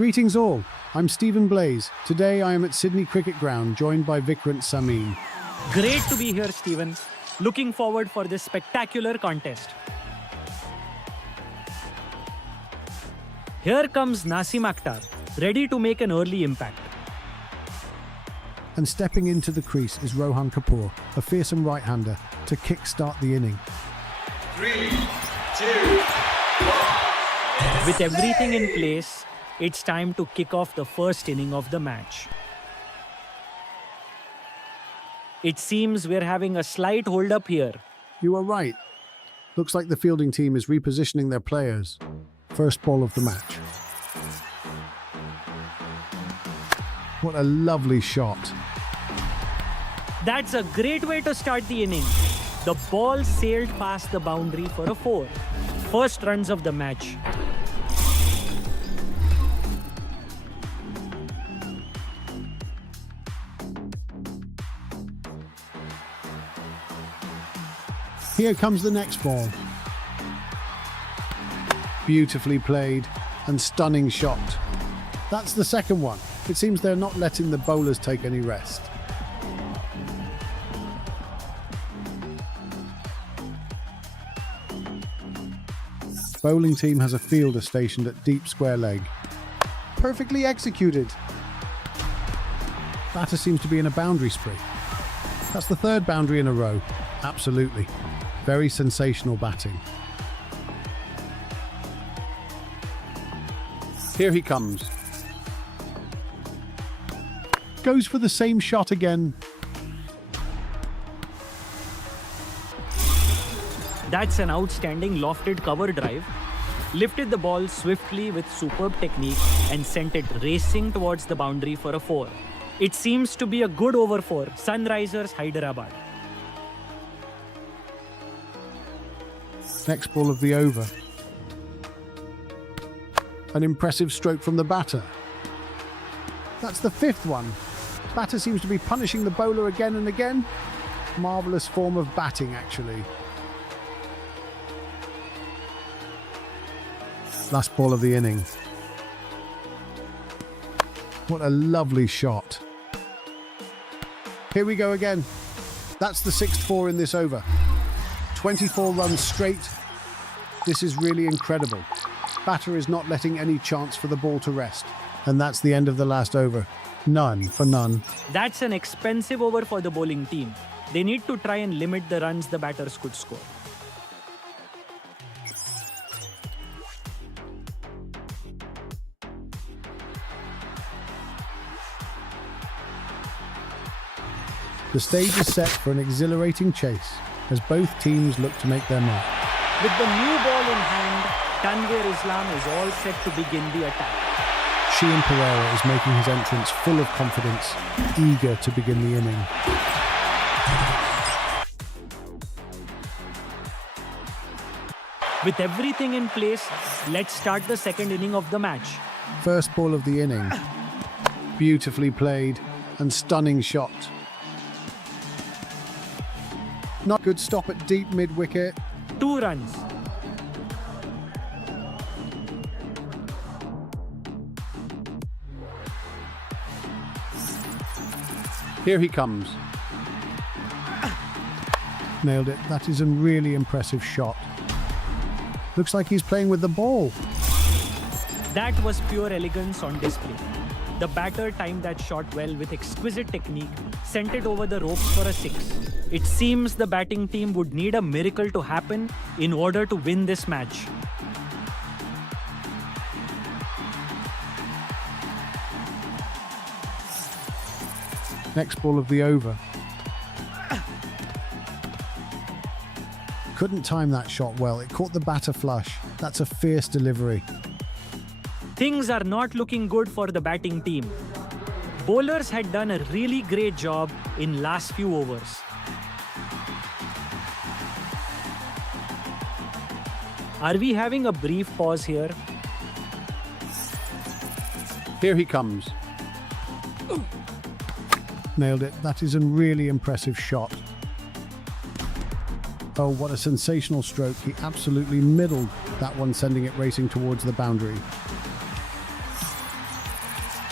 Greetings all, I'm Stephen Blaze. Today I am at Sydney Cricket Ground, joined by Vikrant Samin. Great to be here, Stephen. Looking forward for this spectacular contest. Here comes Nasim Akhtar, ready to make an early impact. And stepping into the crease is Rohan Kapoor, a fearsome right-hander, to kick-start the inning. 3, 2, 1. With everything in place, it's time to kick off the first inning of the match. It seems we're having a slight hold-up here. You are right. Looks like the fielding team is repositioning their players. First ball of the match. What a lovely shot. That's a great way to start the inning. The ball sailed past the boundary for a 4. First runs of the match. Here comes the next ball. Beautifully played and stunning shot. That's the second one. It seems they're not letting the bowlers take any rest. Bowling team has a fielder stationed at deep square leg. Perfectly executed. Batter seems to be in a boundary spree. That's the third boundary in a row. Absolutely. Very sensational batting. Here he comes. Goes for the same shot again. That's an outstanding lofted cover drive. Lifted the ball swiftly with superb technique and sent it racing towards the boundary for a 4. It seems to be a good over for Sunrisers Hyderabad. Next ball of the over. An impressive stroke from the batter. That's the fifth one. Batter seems to be punishing the bowler again and again. Marvellous form of batting, actually. Last ball of the inning. What a lovely shot. Here we go again. That's the 6th 4 in this over. 24 runs straight. This is really incredible. Batter is not letting any chance for the ball to rest. And that's the end of the last over. None for none. That's an expensive over for the bowling team. They need to try and limit the runs the batters could score. The stage is set for an exhilarating chase as both teams look to make their mark. With the new ball in hand, Tanvir Islam is all set to begin the attack. Shian Pereira is making his entrance full of confidence, eager to begin the inning. With everything in place, let's start the second inning of the match. First ball of the inning. Beautifully played and stunning shot. Not good stop at deep mid-wicket. 2 runs. Here he comes. Nailed it. That is a really impressive shot. Looks like he's playing with the ball. That was pure elegance on display. The batter timed that shot well with exquisite technique, sent it over the ropes for a 6. It seems the batting team would need a miracle to happen in order to win this match. Next ball of the over. Couldn't time that shot well. It caught the batter flush. That's a fierce delivery. Things are not looking good for the batting team. Bowlers had done a really great job in last few overs. Are we having a brief pause here? Here he comes. Nailed it. That is a really impressive shot. Oh, what a sensational stroke. He absolutely middled that one, sending it racing towards the boundary.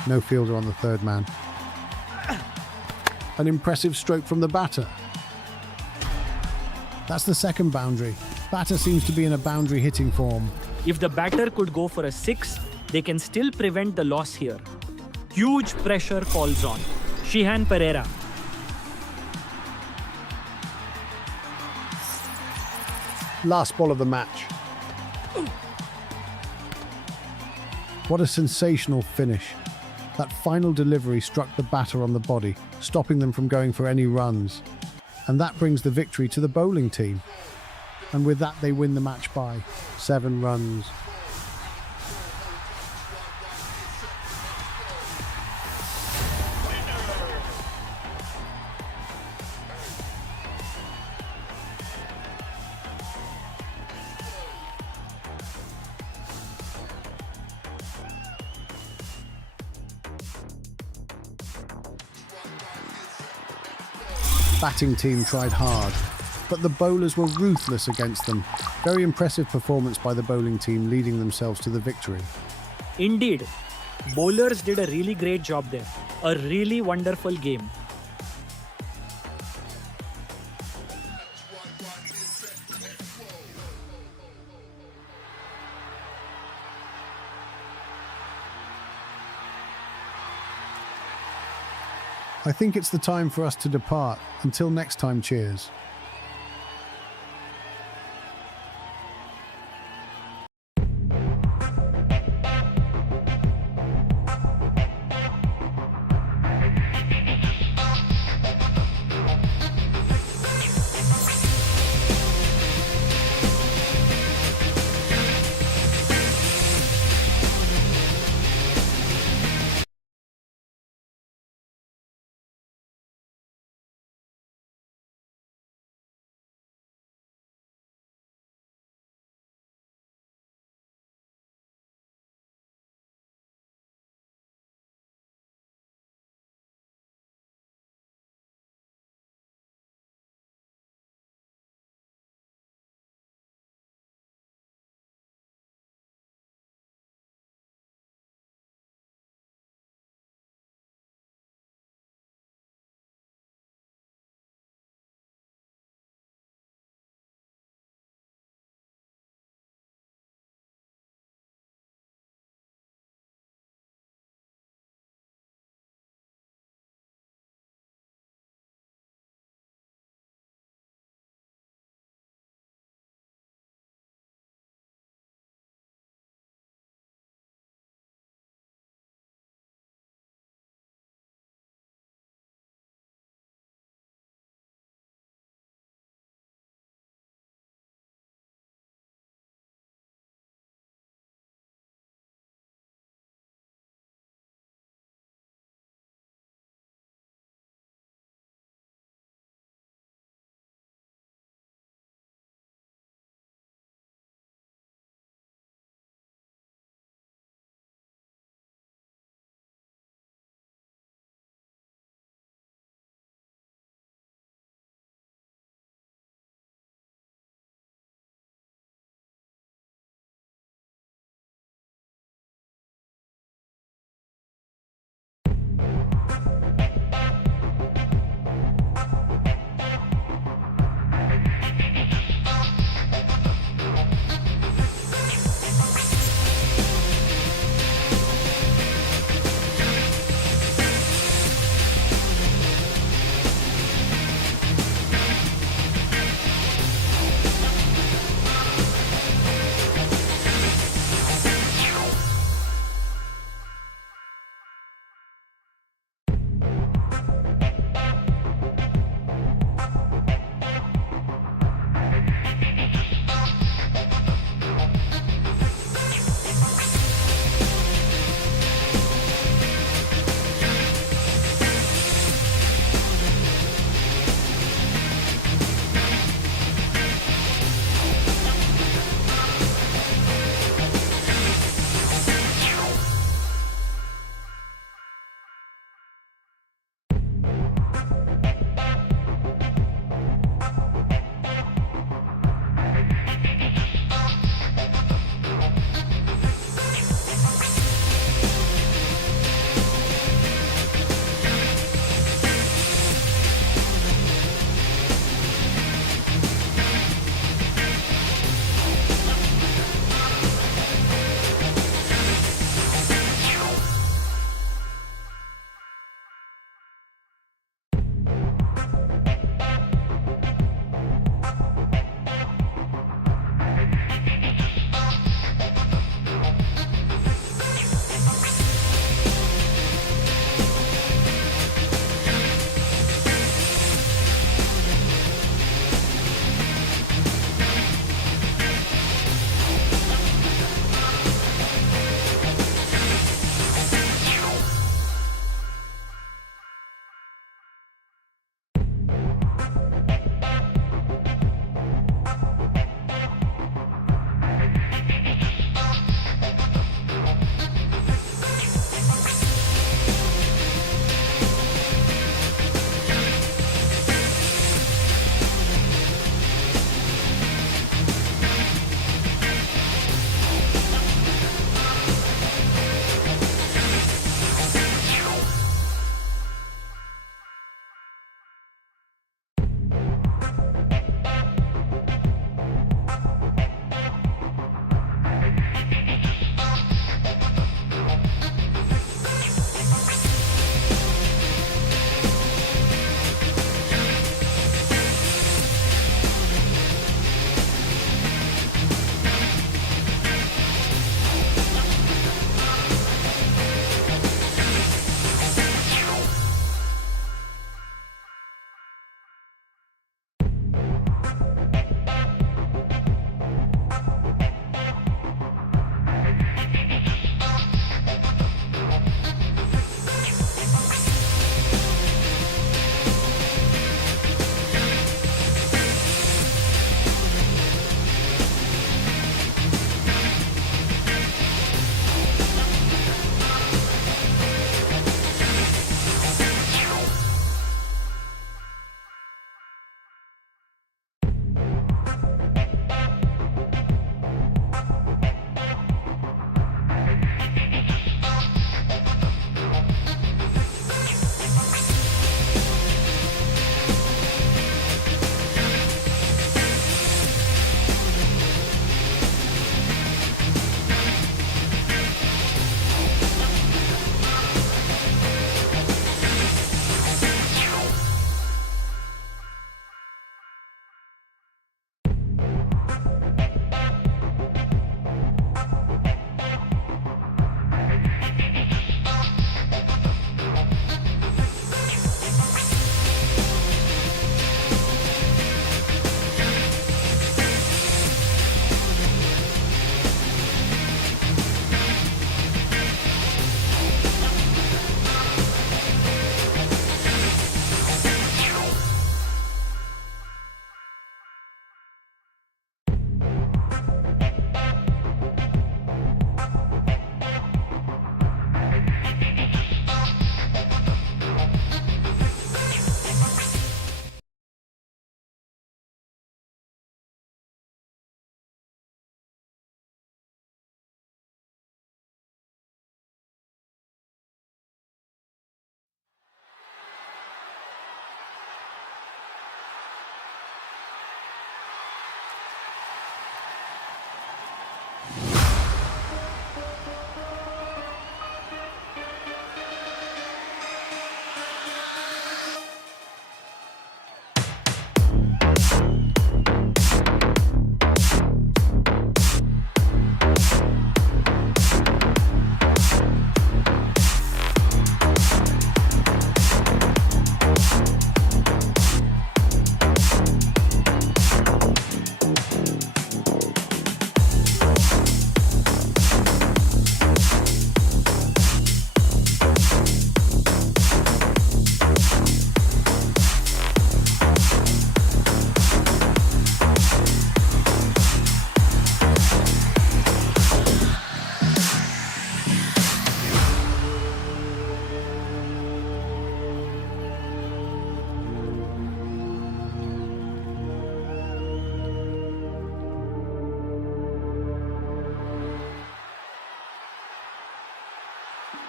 No fielder on the third man. An impressive stroke from the batter. That's the second boundary. Batter seems to be in a boundary hitting form. If the batter could go for a 6, they can still prevent the loss here. Huge pressure falls on Shehan Pereira. Last ball of the match. What a sensational finish. That final delivery struck the batter on the body, stopping them from going for any runs. And that brings the victory to the bowling team. And with that, they win the match by 7 runs. Batting team tried hard, but the bowlers were ruthless against them. Very impressive performance by the bowling team, leading themselves to the victory. Indeed, bowlers did a really great job there. A really wonderful game. I think it's the time for us to depart. Until next time, cheers.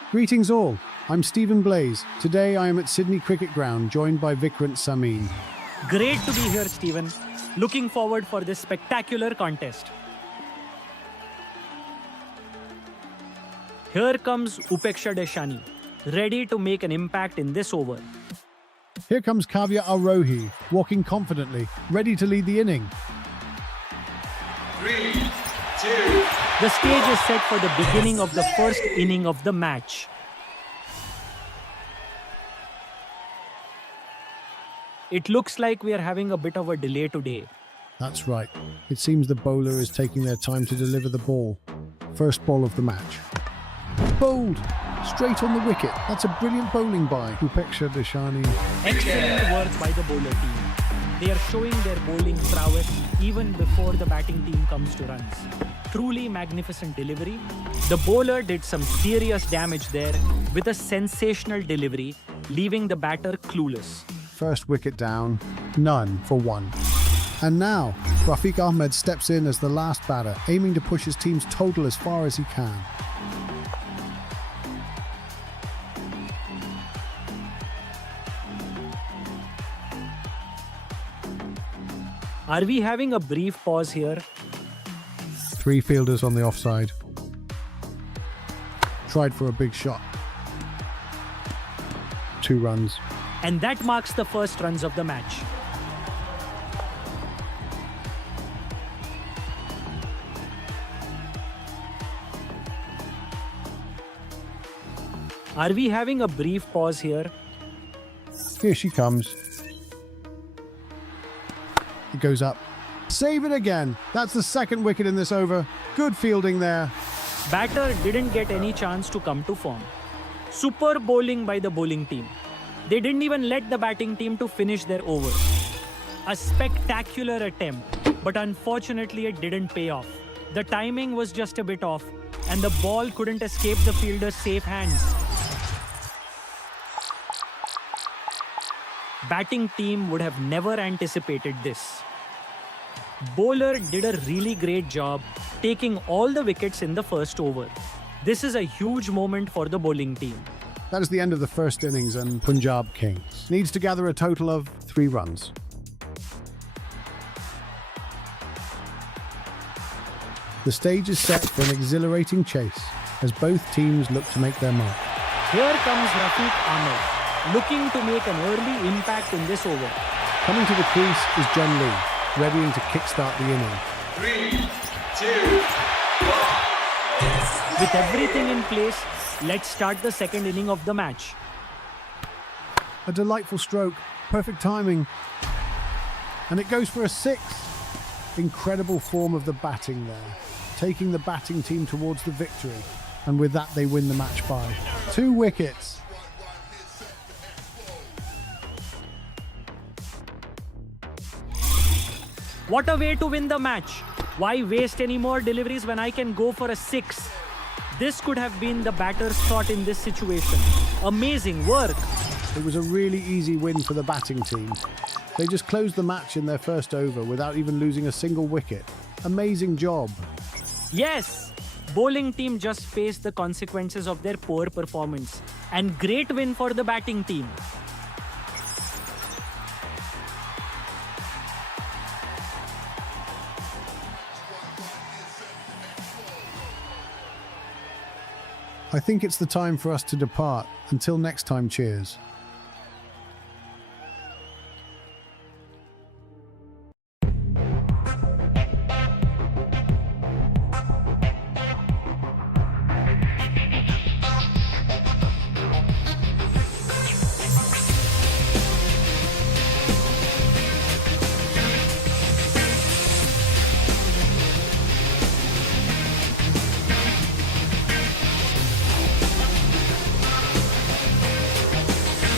Greetings all, I'm Stephen Blaze. Today I am at Sydney Cricket Ground, joined by Vikrant Samin. Great to be here, Stephen. Looking forward for this spectacular contest. Here comes Upeksha Deshani, ready to make an impact in this over. Here comes Kavya Arohi, walking confidently, ready to lead the inning. 3, 2, The stage is set for the beginning of the first inning of the match. It looks like we are having a bit of a delay today. That's right. It seems the bowler is taking their time to deliver the ball. First ball of the match. Bowled! Straight on the wicket. That's a brilliant bowling by Upeksha Deshani. Excellent work by the bowler team. They are showing their bowling prowess even before the batting team comes to runs. Truly magnificent delivery. The bowler did some serious damage there with a sensational delivery, leaving the batter clueless. First wicket down, none for one. And now, Rafiq Ahmed steps in as the last batter, aiming to push his team's total as far as he can. Are we having a brief pause here? 3 fielders on the offside. Tried for a big shot. 2 runs. And that marks the first runs of the match. Are we having a brief pause here? Here she comes. It goes up. Save it again. That's the second wicket in this over. Good fielding there. Batter didn't get any chance to come to form. Super bowling by the bowling team. They didn't even let the batting team to finish their over. A spectacular attempt, but unfortunately it didn't pay off. The timing was just a bit off, and the ball couldn't escape the fielder's safe hands. Batting team would have never anticipated this. Bowler did a really great job taking all the wickets in the first over. This is a huge moment for the bowling team. That is the end of the first innings, and Punjab Kings needs to gather a total of 3 runs. The stage is set for an exhilarating chase as both teams look to make their mark. Here comes Rafiq Ahmed, looking to make an early impact in this over. Coming to the crease is John Lee, readying to kickstart the inning. 3, 2, 1. With everything in place, let's start the second inning of the match. A delightful stroke, perfect timing, and it goes for a 6. Incredible form of the batting there, taking the batting team towards the victory, and with that they win the match by 2 wickets. What a way to win the match! Why waste any more deliveries when I can go for a 6? This could have been the batter's thought in this situation. Amazing work! It was a really easy win for the batting team. They just closed the match in their first over without even losing a single wicket. Amazing job. Yes! Bowling team just faced the consequences of their poor performance. And great win for the batting team. I think it's the time for us to depart. Until next time, cheers.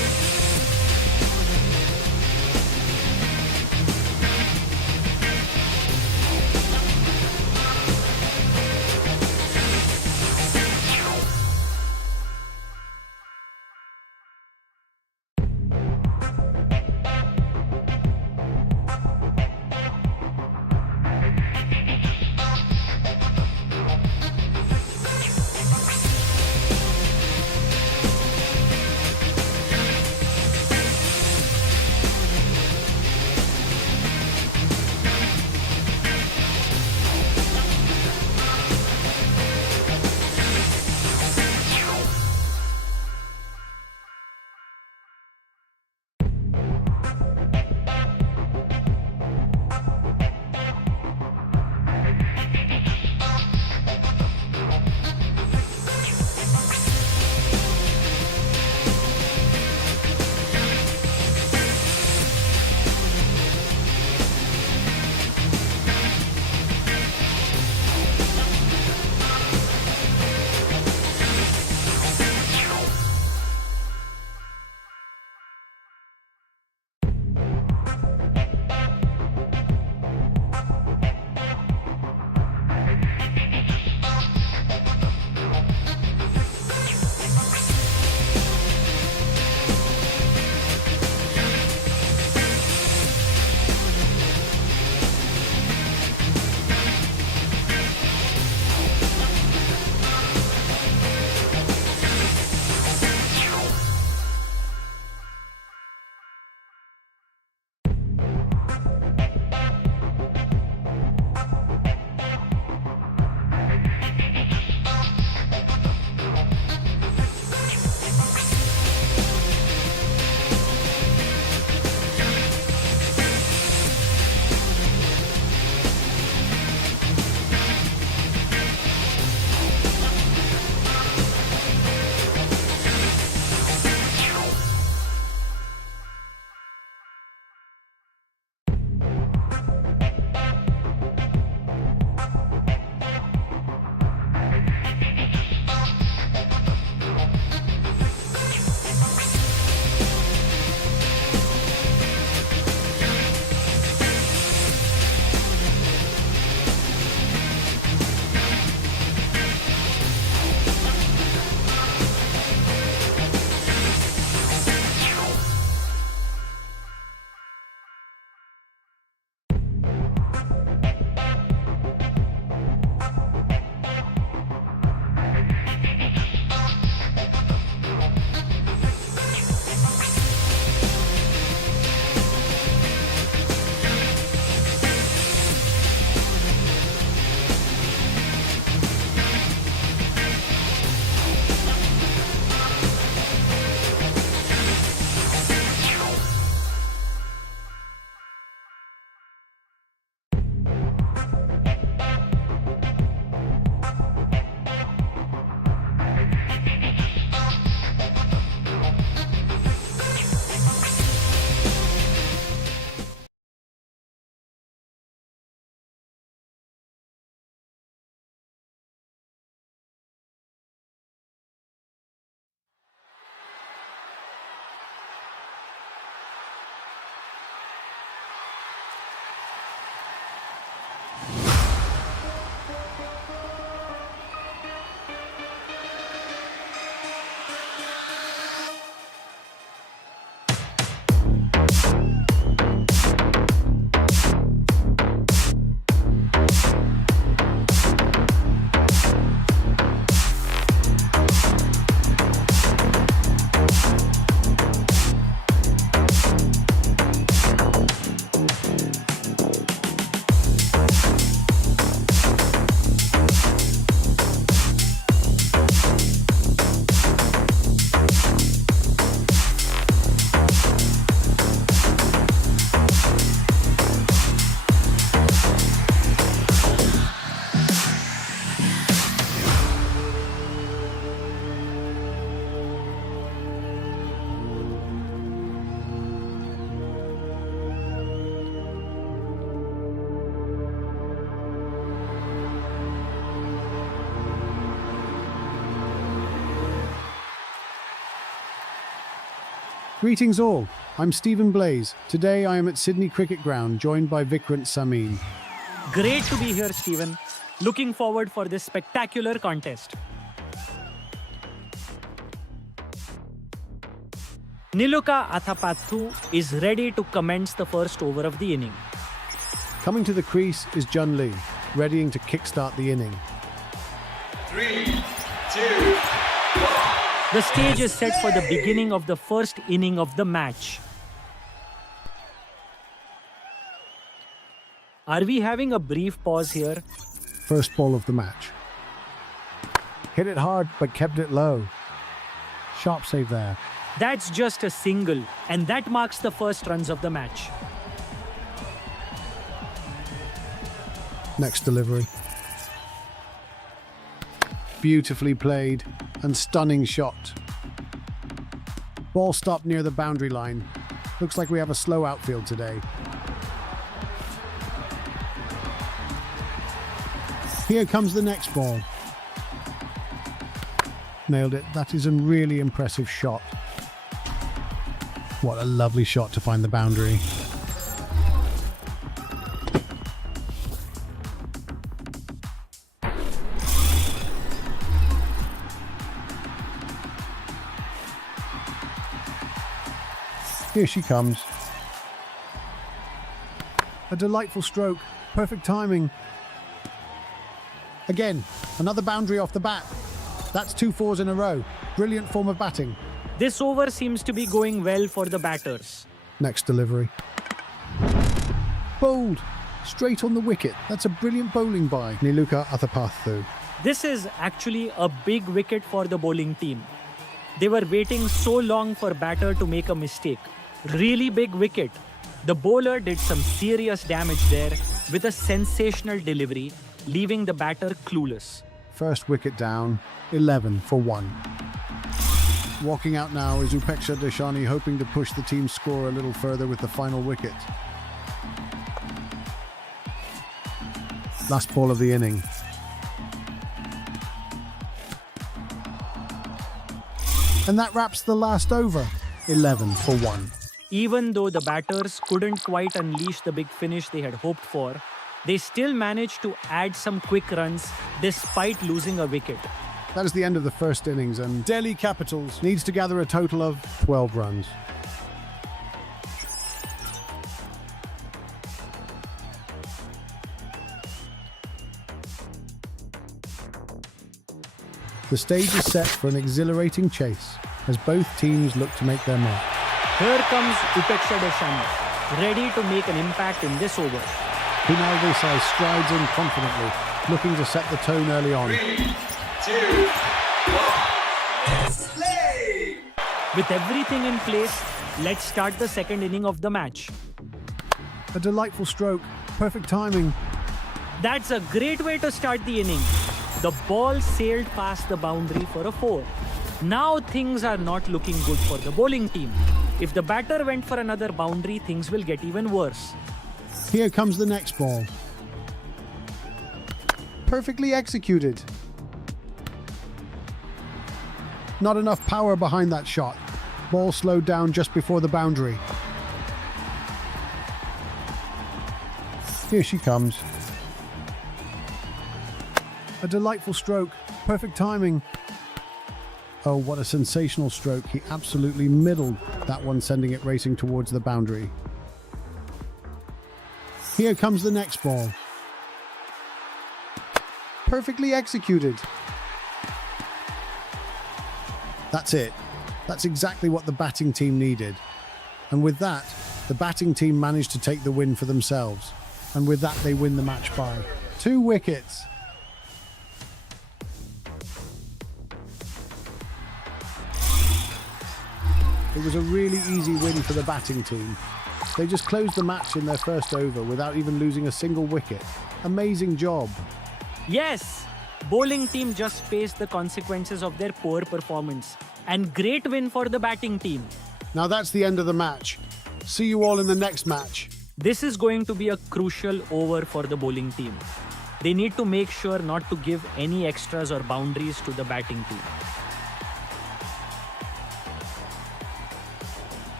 Greetings all, I'm Stephen Blaze. Today I am at Sydney Cricket Ground, joined by Vikrant Samin. Great to be here, Stephen. Looking forward for this spectacular contest. Niluka Athapathu is ready to commence the first over of the inning. Coming to the crease is Jun Lee, readying to kickstart the inning. 3, 2, The stage is set for the beginning of the first inning of the match. Are we having a brief pause here? First ball of the match. Hit it hard, but kept it low. Sharp save there. That's just a single, and that marks the first runs of the match. Next delivery. Beautifully played and stunning shot. Ball stopped near the boundary line. Looks like we have a slow outfield today. Here comes the next ball. Nailed it. That is a really impressive shot. What a lovely shot to find the boundary. Here she comes. A delightful stroke. Perfect timing. Again, another boundary off the bat. That's 2 fours in a row. Brilliant form of batting. This over seems to be going well for the batters. Next delivery. Bowled. Straight on the wicket. That's a brilliant bowling by Niluka Athapathu. This is actually a big wicket for the bowling team. They were waiting so long for batter to make a mistake. Really big wicket. The bowler did some serious damage there with a sensational delivery, leaving the batter clueless. First wicket down, 11 for 1. Walking out now is Upeksha Deshani, hoping to push the team's score a little further with the final wicket. Last ball of the inning. And that wraps the last over, 11 for 1. Even though the batters couldn't quite unleash the big finish they had hoped for, they still managed to add some quick runs despite losing a wicket. That is the end of the first innings, and Delhi Capitals needs to gather a total of 12 runs. The stage is set for an exhilarating chase as both teams look to make their mark. Here comes Upeksha Deshani, ready to make an impact in this over. Kunal Desai strides in confidently, looking to set the tone early on. 3, 2, 1. Let's play! With everything in place, let's start the second inning of the match. A delightful stroke, perfect timing. That's a great way to start the inning. The ball sailed past the boundary for a 4. Now things are not looking good for the bowling team. If the batter went for another boundary, things will get even worse. Here comes the next ball. Perfectly executed. Not enough power behind that shot. Ball slowed down just before the boundary. Here she comes. A delightful stroke. Perfect timing. Oh, what a sensational stroke. He absolutely middled that one, sending it racing towards the boundary. Here comes the next ball. Perfectly executed. That's it. That's exactly what the batting team needed. And with that, the batting team managed to take the win for themselves. And with that, they win the match by 2 wickets. It was a really easy win for the batting team. They just closed the match in their first over without even losing a single wicket. Amazing job. Yes, bowling team just faced the consequences of their poor performance. And great win for the batting team. Now that's the end of the match. See you all in the next match. This is going to be a crucial over for the bowling team. They need to make sure not to give any extras or boundaries to the batting team.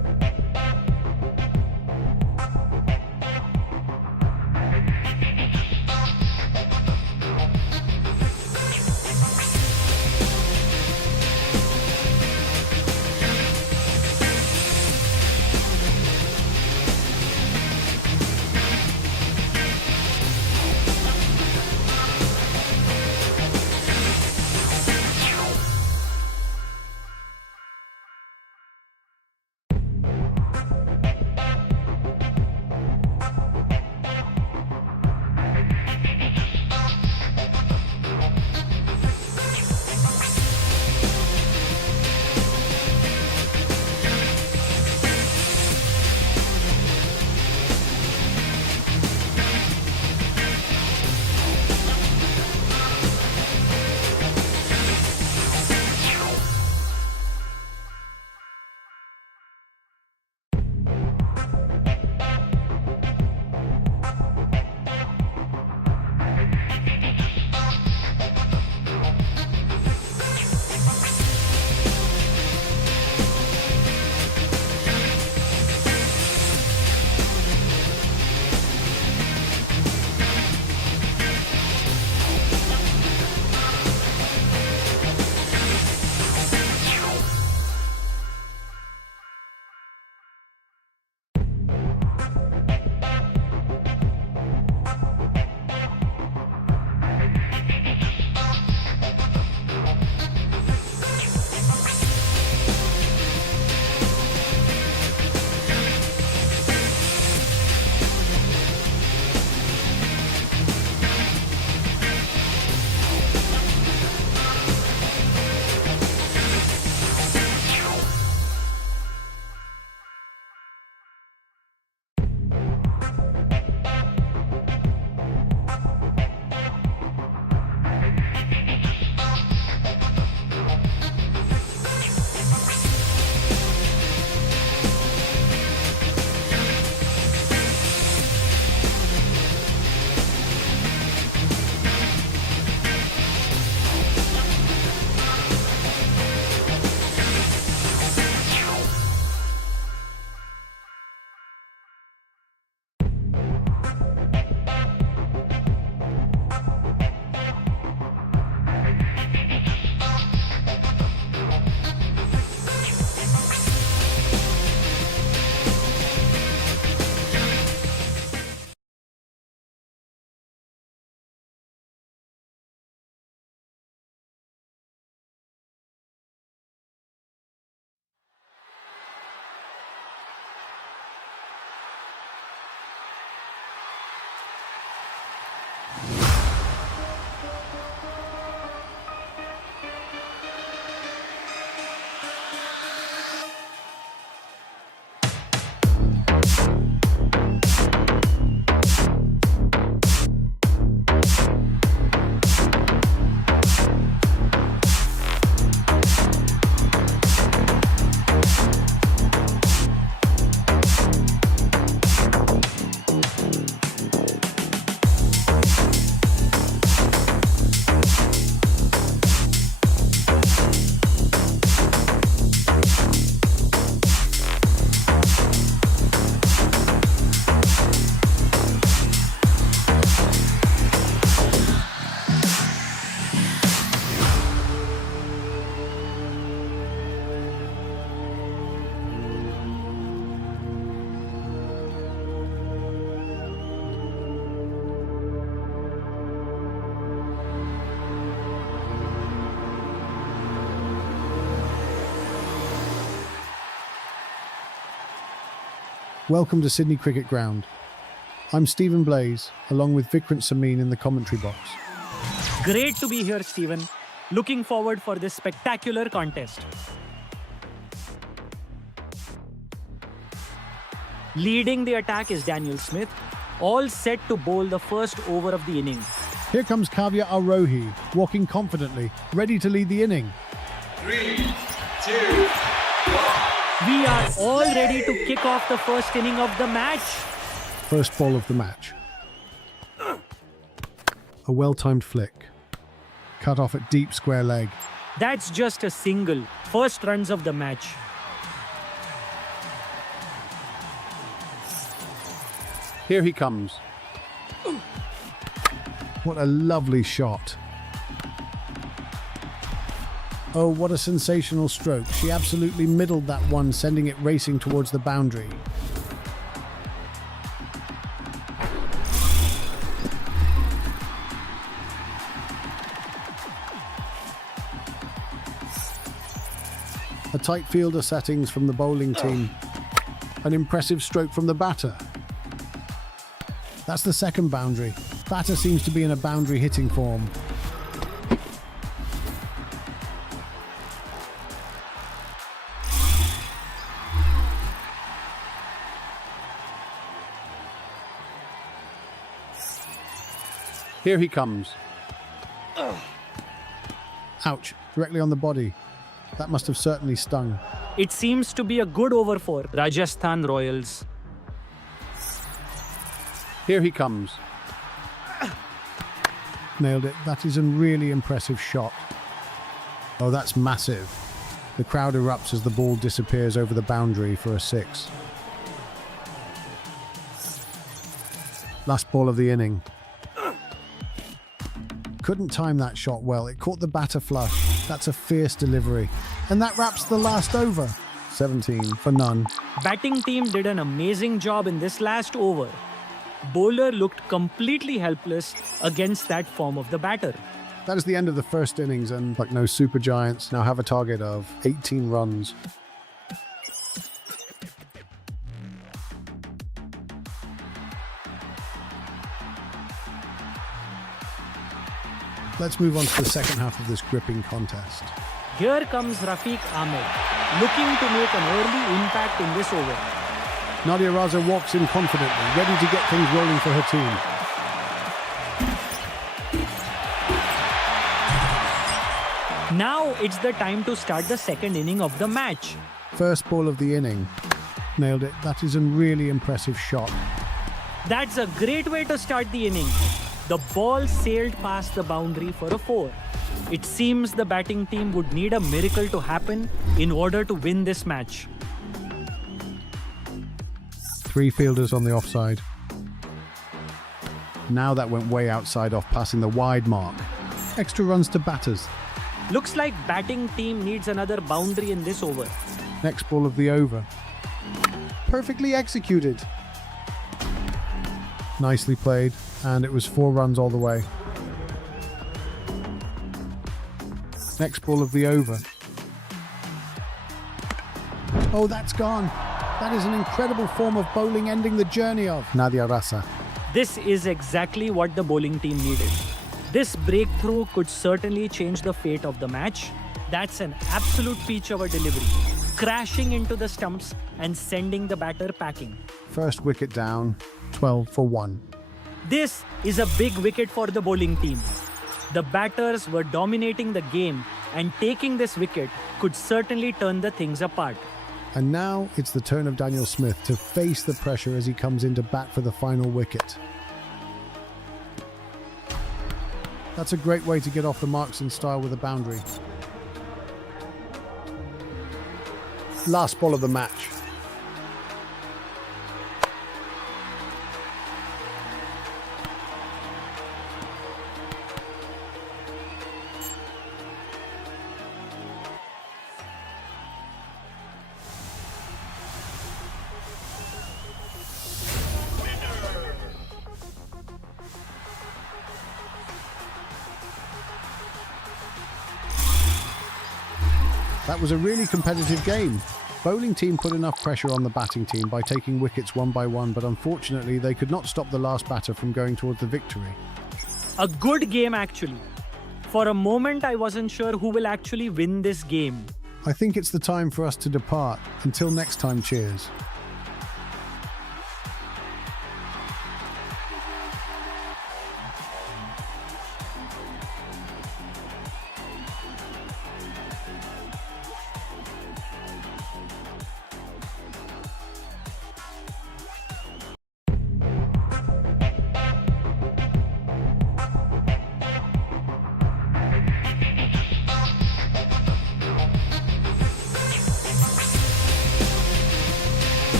Welcome to Sydney Cricket Ground. I'm Stephen Blaze, along with Vikrant Samin in the commentary box. Great to be here, Stephen. Looking forward for this spectacular contest. Leading the attack is Daniel Smith, all set to bowl the first over of the inning. Here comes Kavya Arohi, walking confidently, ready to lead the inning. 3, 2, We are all ready to kick off the first inning of the match. First ball of the match. A well-timed flick. Cut off at deep square leg. That's just a single. First runs of the match. Here he comes. What a lovely shot. Oh, what a sensational stroke. She absolutely middled that one, sending it racing towards the boundary. A tight fielder settings from the bowling team. An impressive stroke from the batter. That's the second boundary. Batter seems to be in a boundary hitting form. Here he comes. Ouch, directly on the body. That must have certainly stung. It seems to be a good over for Rajasthan Royals. Here he comes. Nailed it. That is a really impressive shot. Oh, that's massive. The crowd erupts as the ball disappears over the boundary for a 6. Last ball of the inning. Couldn't time that shot well. It caught the batter flush. That's a fierce delivery. And that wraps the last over. 17 for none. Batting team did an amazing job in this last over. Bowler looked completely helpless against that form of the batter. That is the end of the first innings, and like no super giants now have a target of 18 runs. Let's move on to the second half of this gripping contest. Here comes Rafiq Ahmed, looking to make an early impact in this over. Nadia Raza walks in confidently, ready to get things rolling for her team. Now it's the time to start the second inning of the match. First ball of the inning. Nailed it. That is a really impressive shot. That's a great way to start the inning. The ball sailed past the boundary for a 4. It seems the batting team would need a miracle to happen in order to win this match. 3 fielders on the offside. Now that went way outside off passing the wide mark. Extra runs to batters. Looks like batting team needs another boundary in this over. Next ball of the over. Perfectly executed. Nicely played, and it was 4 runs all the way. Next ball of the over. Oh, that's gone. That is an incredible form of bowling, ending the journey of Nadia Rasa. This is exactly what the bowling team needed. This breakthrough could certainly change the fate of the match. That's an absolute peach of a delivery, crashing into the stumps and sending the batter packing. First wicket down, 12 for 1. This is a big wicket for the bowling team. The batters were dominating the game, and taking this wicket could certainly turn the things apart. And now it's the turn of Daniel Smith to face the pressure as he comes in to bat for the final wicket. That's a great way to get off the marks in style with a boundary. Last ball of the match. That was a really competitive game. Bowling team put enough pressure on the batting team by taking wickets one by one, but unfortunately they could not stop the last batter from going towards the victory. A good game actually. For a moment I wasn't sure who will actually win this game. I think it's the time for us to depart. Until next time, cheers.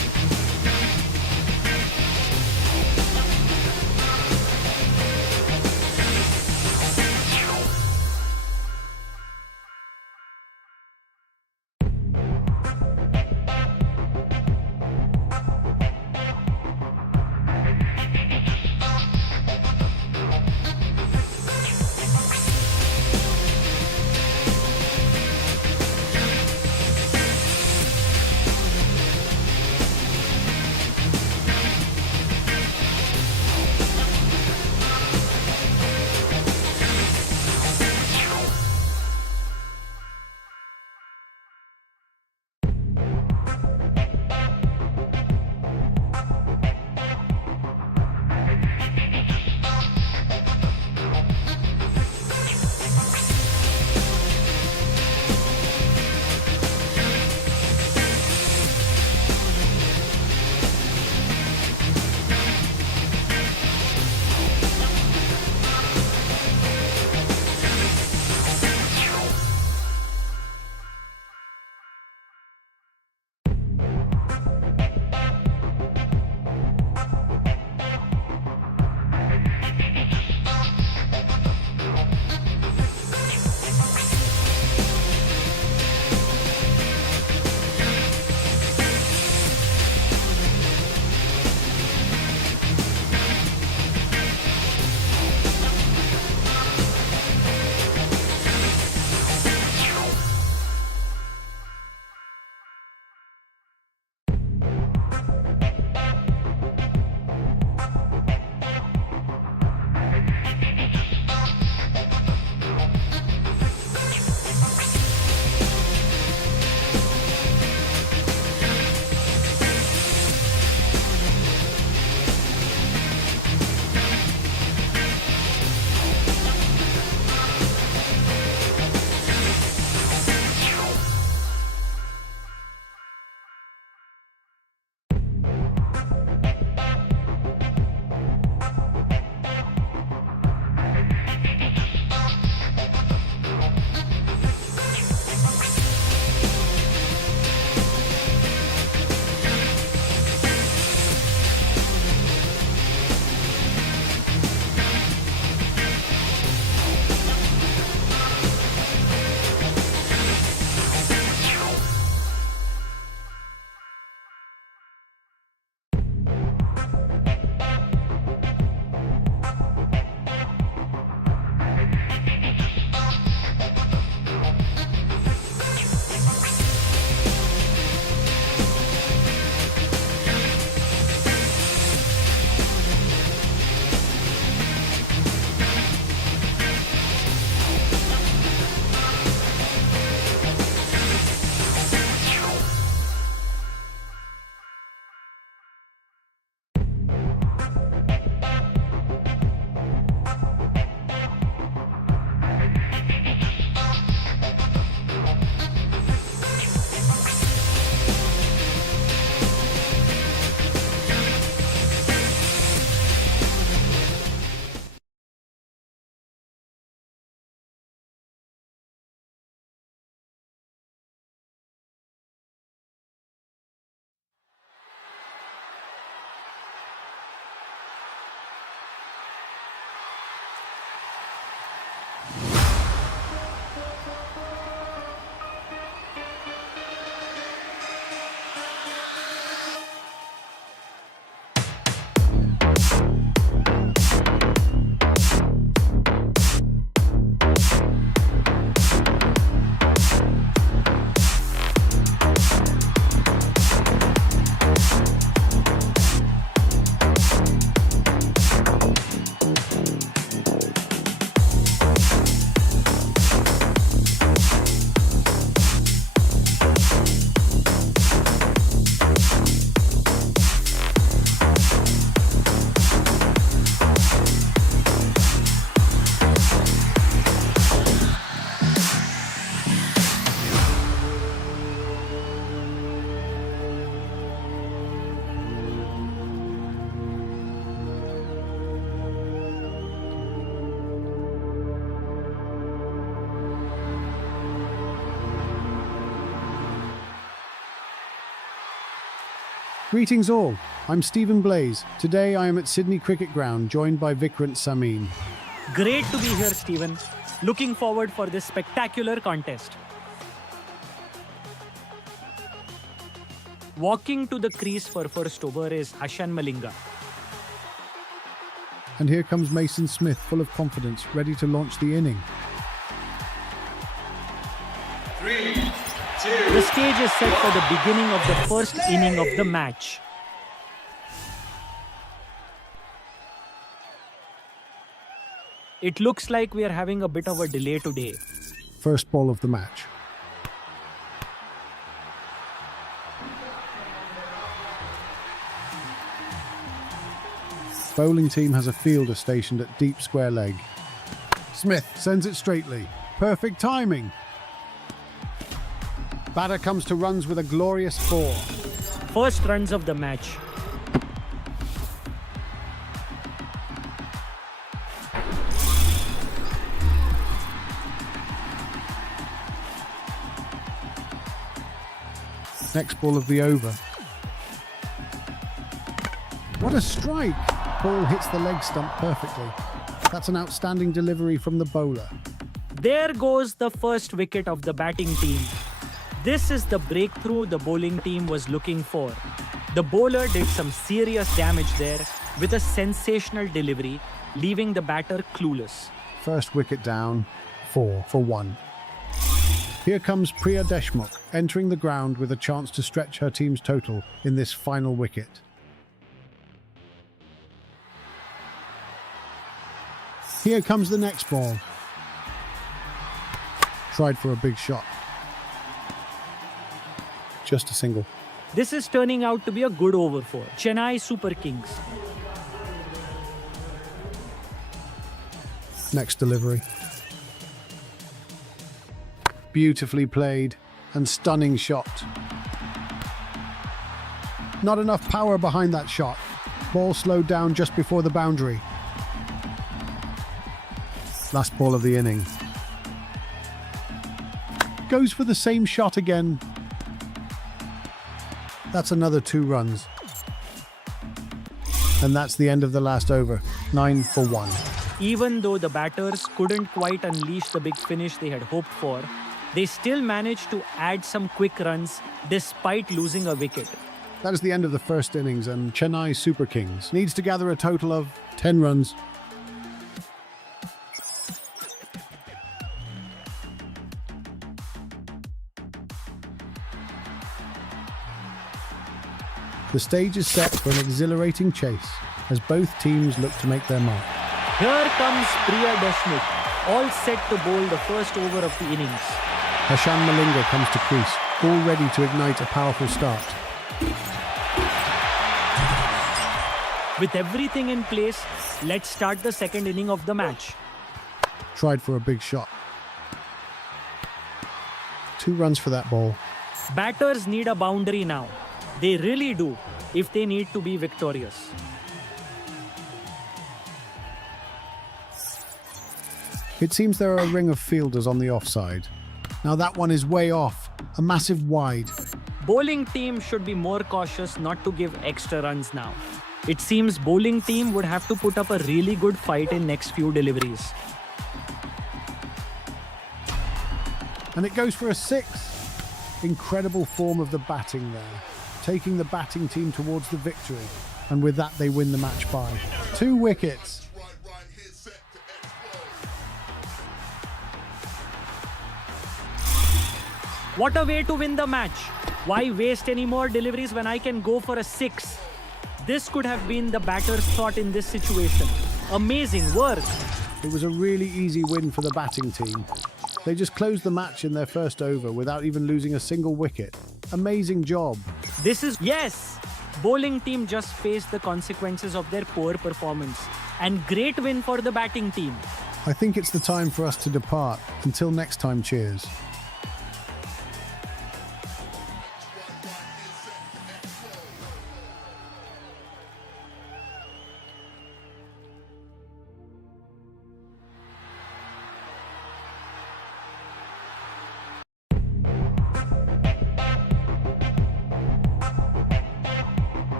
Greetings all, I'm Stephen Blaze. Today I am at Sydney Cricket Ground, joined by Vikrant Samin. Great to be here, Stephen. Looking forward for this spectacular contest. Walking to the crease for first over is Hashan Malinga. And here comes Mason Smith, full of confidence, ready to launch the inning. 3, 2, The stage is set for the beginning of the first inning of the match. It looks like we are having a bit of a delay today. First ball of the match. Bowling team has a fielder stationed at deep square leg. Smith sends it straightly. Perfect timing. Batter comes to runs with a glorious 4. First runs of the match. Next ball of the over. What a strike! Ball hits the leg stump perfectly. That's an outstanding delivery from the bowler. There goes the first wicket of the batting team. This is the breakthrough the bowling team was looking for. The bowler did some serious damage there with a sensational delivery, leaving the batter clueless. First wicket down, 4 for 1. Here comes Priya Deshmukh, entering the ground with a chance to stretch her team's total in this final wicket. Here comes the next ball. Tried for a big shot. Just a single. This is turning out to be a good over for Chennai Super Kings. Next delivery. Beautifully played and stunning shot. Not enough power behind that shot. Ball slowed down just before the boundary. Last ball of the inning. Goes for the same shot again. That's another 2 runs. And that's the end of the last over. 9 for 1. Even though the batters couldn't quite unleash the big finish they had hoped for, they still managed to add some quick runs despite losing a wicket. That is the end of the first innings, and Chennai Super Kings needs to gather a total of 10 runs. The stage is set for an exhilarating chase as both teams look to make their mark. Here comes Priya Deshmukh, all set to bowl the first over of the innings. Hashan Malinga comes to crease, all ready to ignite a powerful start. With everything in place, let's start the second inning of the match. Tried for a big shot. 2 runs for that ball. Batters need a boundary now. They really do, if they need to be victorious. It seems there are a ring of fielders on the offside. Now that one is way off, a massive wide. Bowling team should be more cautious not to give extra runs now. It seems bowling team would have to put up a really good fight in next few deliveries. And it goes for a 6. Incredible form of the batting there, taking the batting team towards the victory. And with that, they win the match by 2 wickets. What a way to win the match. Why waste any more deliveries when I can go for a 6? This could have been the batter's thought in this situation. Amazing work. It was a really easy win for the batting team. They just closed the match in their first over without even losing a single wicket. Amazing job. Yes! Bowling team just faced the consequences of their poor performance. And great win for the batting team. I think it's the time for us to depart. Until next time, cheers.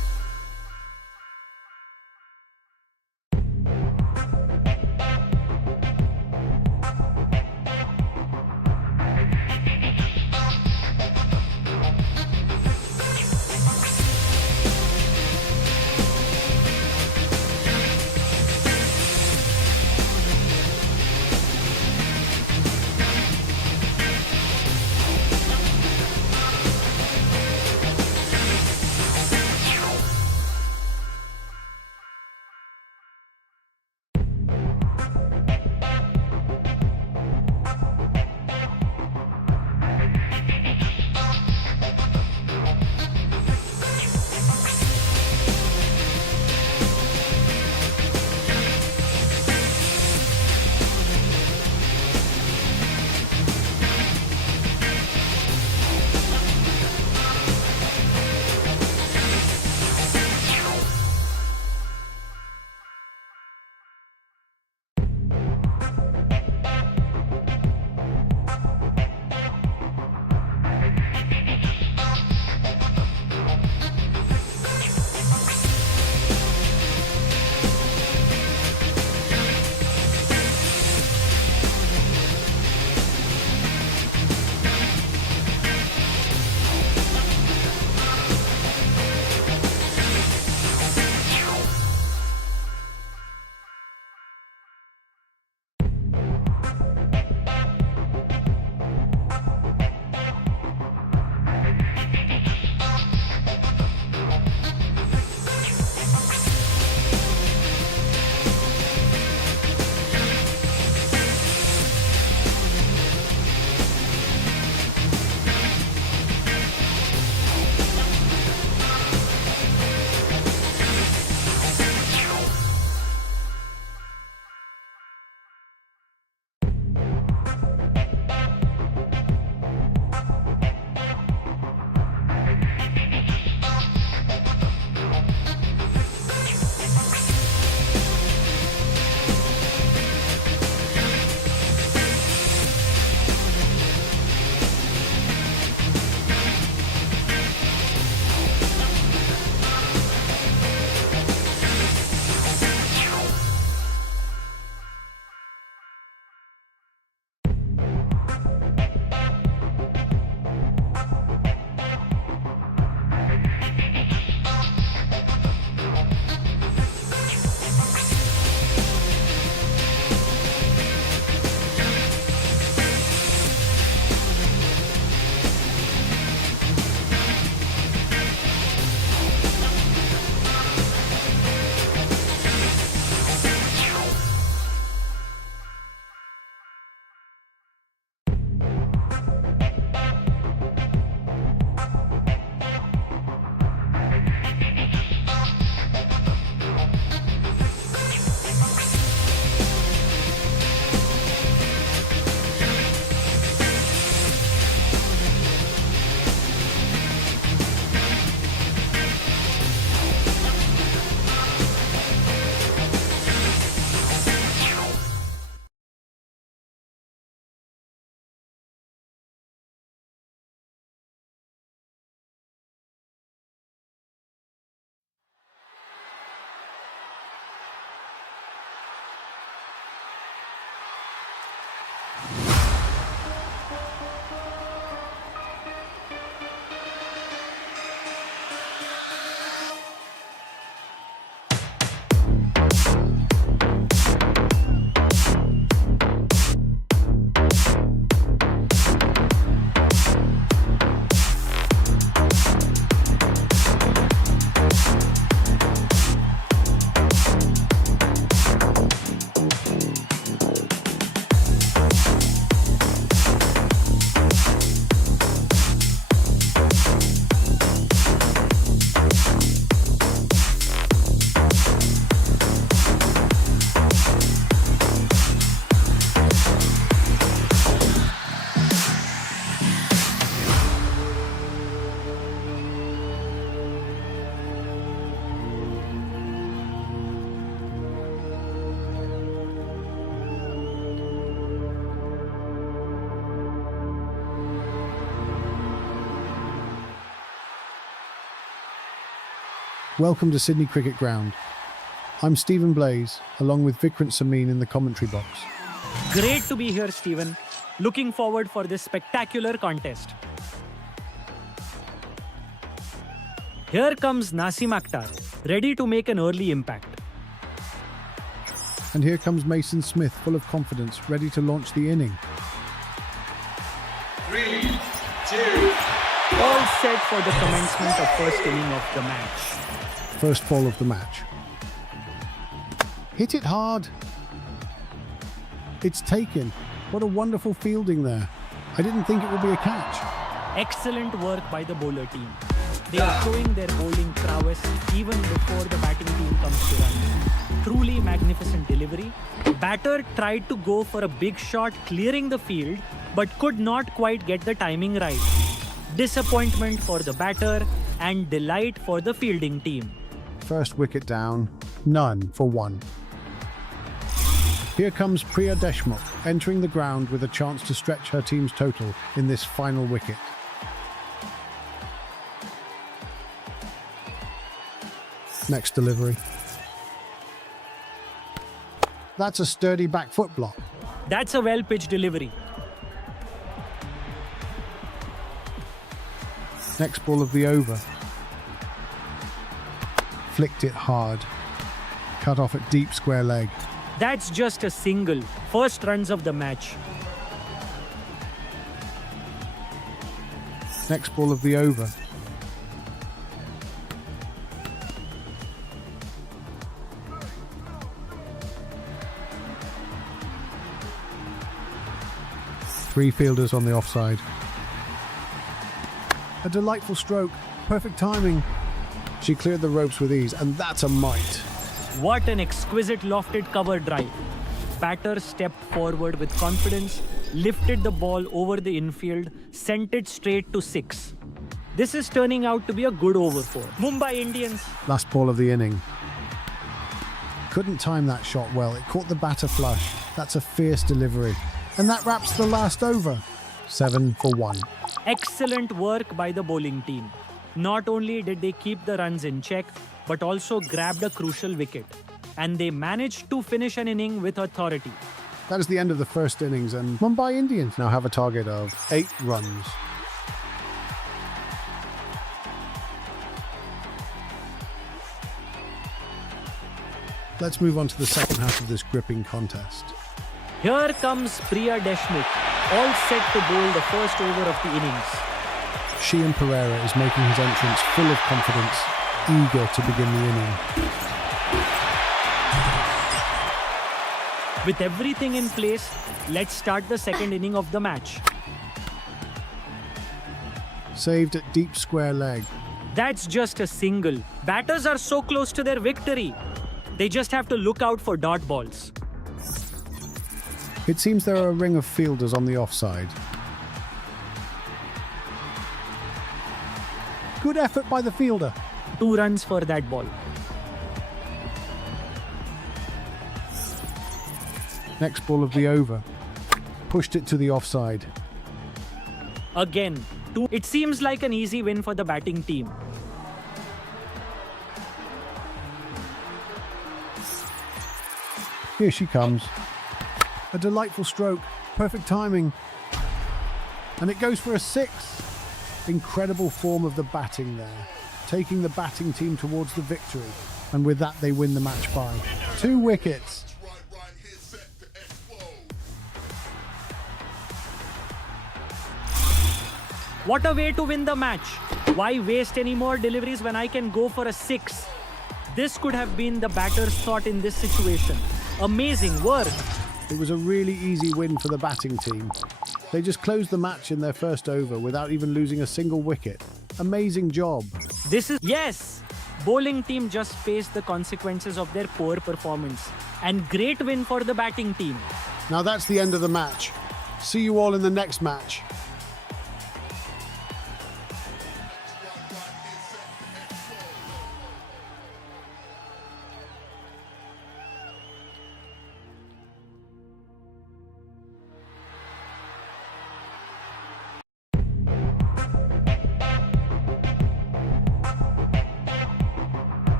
Welcome to Sydney Cricket Ground. I'm Stephen Blaze, along with Vikrant Samin in the commentary box. Great to be here, Stephen. Looking forward for this spectacular contest. Here comes Nasim Akhtar, ready to make an early impact. And here comes Mason Smith, full of confidence, ready to launch the inning. 3, 2, All set for the commencement of first inning of the match. First ball of the match. Hit it hard. It's taken. What a wonderful fielding there. I didn't think it would be a catch. Excellent work by the bowler team. They are showing their bowling prowess even before the batting team comes to run. Truly magnificent delivery. Batter tried to go for a big shot clearing the field but could not quite get the timing right. Disappointment for the batter and delight for the fielding team. First wicket down, none for one. Here comes Priya Deshmukh, entering the ground with a chance to stretch her team's total in this final wicket. Next delivery. That's a sturdy back foot block. That's a well-pitched delivery. Next ball of the over. Flicked it hard. Cut off at deep square leg. That's just a single. First runs of the match. Next ball of the over. Three fielders on the offside. A delightful stroke. Perfect timing. She cleared the ropes with ease, and that's a mite. What an exquisite lofted cover drive. Batter stepped forward with confidence, lifted the ball over the infield, sent it straight to 6. This is turning out to be a good over for Mumbai Indians. Last ball of the inning. Couldn't time that shot well. It caught the batter flush. That's a fierce delivery. And that wraps the last over. 7 for 1. Excellent work by the bowling team. Not only did they keep the runs in check, but also grabbed a crucial wicket. And they managed to finish an inning with authority. That is the end of the first innings, and Mumbai Indians now have a target of 8 runs. Let's move on to the second half of this gripping contest. Here comes Priya Deshmukh, all set to bowl the first over of the innings. Shian Pereira is making his entrance full of confidence, eager to begin the inning. With everything in place, let's start the second inning of the match. Saved at deep square leg. That's just a single. Batters are so close to their victory. They just have to look out for dot balls. It seems there are a ring of fielders on the offside. Good effort by the fielder. 2 runs for that ball. Next ball of the over. Pushed it to the offside. Again, 2. It seems like an easy win for the batting team. Here she comes. A delightful stroke. Perfect timing. And it goes for a 6. Incredible form of the batting there. Taking the batting team towards the victory. And with that, they win the match by 2 wickets. What a way to win the match. Why waste any more deliveries when I can go for a 6? This could have been the batter's thought in this situation. Amazing work. It was a really easy win for the batting team. They just closed the match in their first over without even losing a single wicket. Amazing job. Yes! Bowling team just faced the consequences of their poor performance. And great win for the batting team. Now that's the end of the match. See you all in the next match.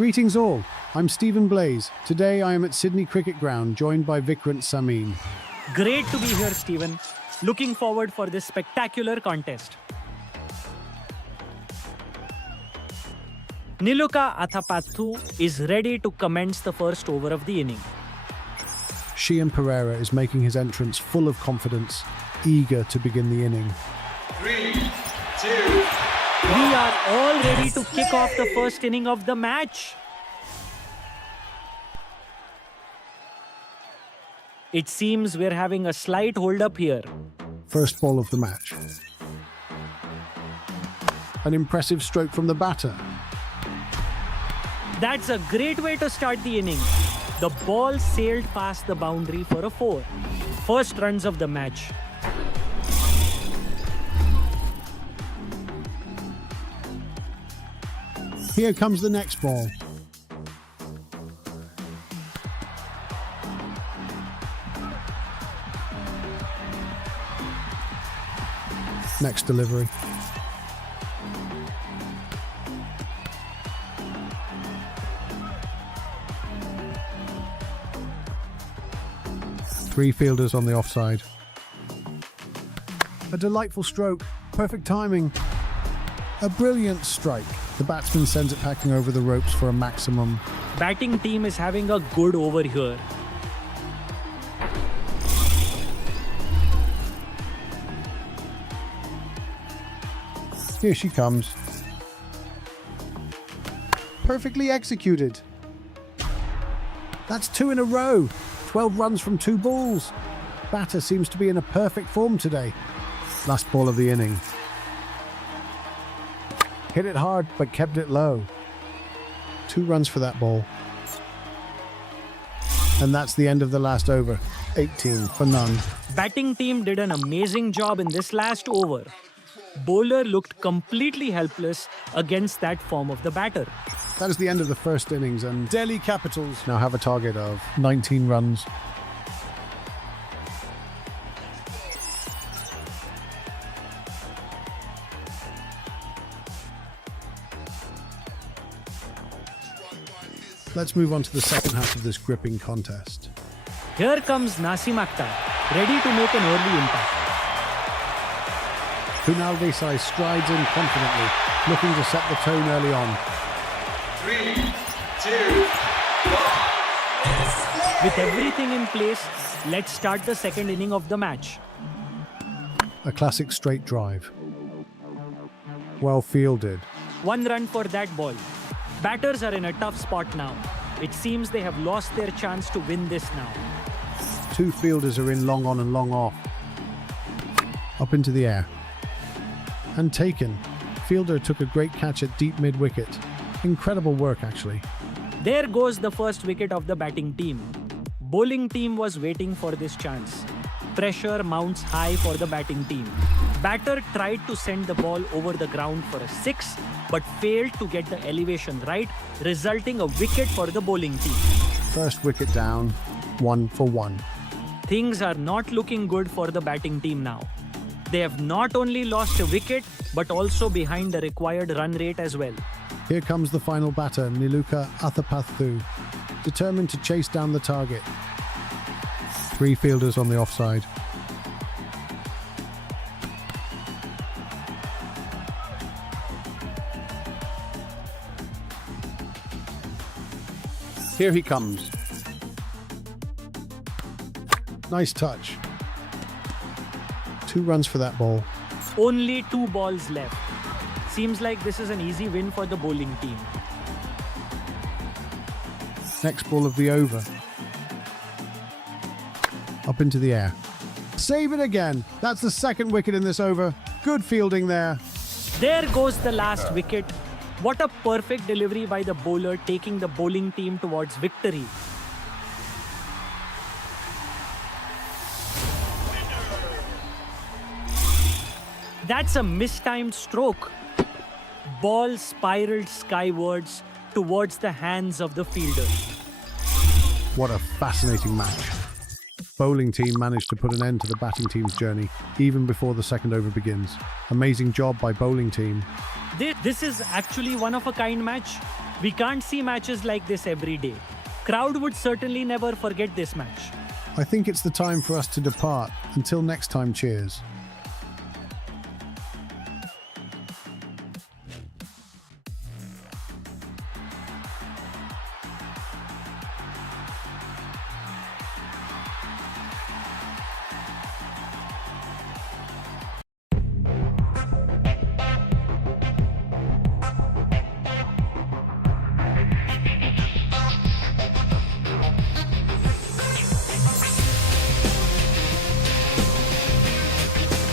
Greetings all, I'm Stephen Blaze. Today I am at Sydney Cricket Ground, joined by Vikrant Samin. Great to be here, Stephen. Looking forward for this spectacular contest. Niluka Athapaththu is ready to commence the first over of the inning. Shian Pereira is making his entrance full of confidence, eager to begin the inning. 3, 2, We are all ready to kick off the first inning of the match. It seems we're having a slight hold-up here. First ball of the match. An impressive stroke from the batter. That's a great way to start the inning. The ball sailed past the boundary for a 4. First runs of the match. Here comes the next ball. Next delivery. Three fielders on the offside. A delightful stroke. Perfect timing. A brilliant strike. The batsman sends it packing over the ropes for a maximum. Batting team is having a good over here. Here she comes. Perfectly executed. That's 2 in a row. 12 runs from 2 balls. Batter seems to be in a perfect form today. Last ball of the inning. Hit it hard, but kept it low. 2 runs for that ball. And that's the end of the last over. 18 for none. Batting team did an amazing job in this last over. Bowler looked completely helpless against that form of the batter. That is the end of the first innings, and Delhi Capitals now have a target of 19 runs. Let's move on to the second half of this gripping contest. Here comes Nasim Akhtar, ready to make an early impact. Kunal Desai strides in confidently, looking to set the tone early on. 3, 2, 1. With everything in place, let's start the second inning of the match. A classic straight drive. Well fielded. 1 run for that ball. Batters are in a tough spot now. It seems they have lost their chance to win this now. 2 fielders are in long on and long off. Up into the air. And taken. Fielder took a great catch at deep mid-wicket. Incredible work, actually. There goes the first wicket of the batting team. Bowling team was waiting for this chance. Pressure mounts high for the batting team. Batter tried to send the ball over the ground for a 6, but failed to get the elevation right, resulting a wicket for the bowling team. First wicket down, 1 for 1. Things are not looking good for the batting team now. They have not only lost a wicket, but also behind the required run rate as well. Here comes the final batter, Niluka Athapaththu, determined to chase down the target. 3 fielders on the offside. Here he comes. Nice touch. 2 runs for that ball. Only 2 balls left. Seems like this is an easy win for the bowling team. Next ball of the over. Up into the air. Save it again. That's the second wicket in this over. Good fielding there. There goes the last wicket. What a perfect delivery by the bowler, taking the bowling team towards victory. That's a mistimed stroke. Ball spiraled skywards towards the hands of the fielder. What a fascinating match. Bowling team managed to put an end to the batting team's journey even before the second over begins. Amazing job by bowling team. This is actually one of a kind match. We can't see matches like this every day. Crowd would certainly never forget this match. I think it's the time for us to depart. Until next time, cheers.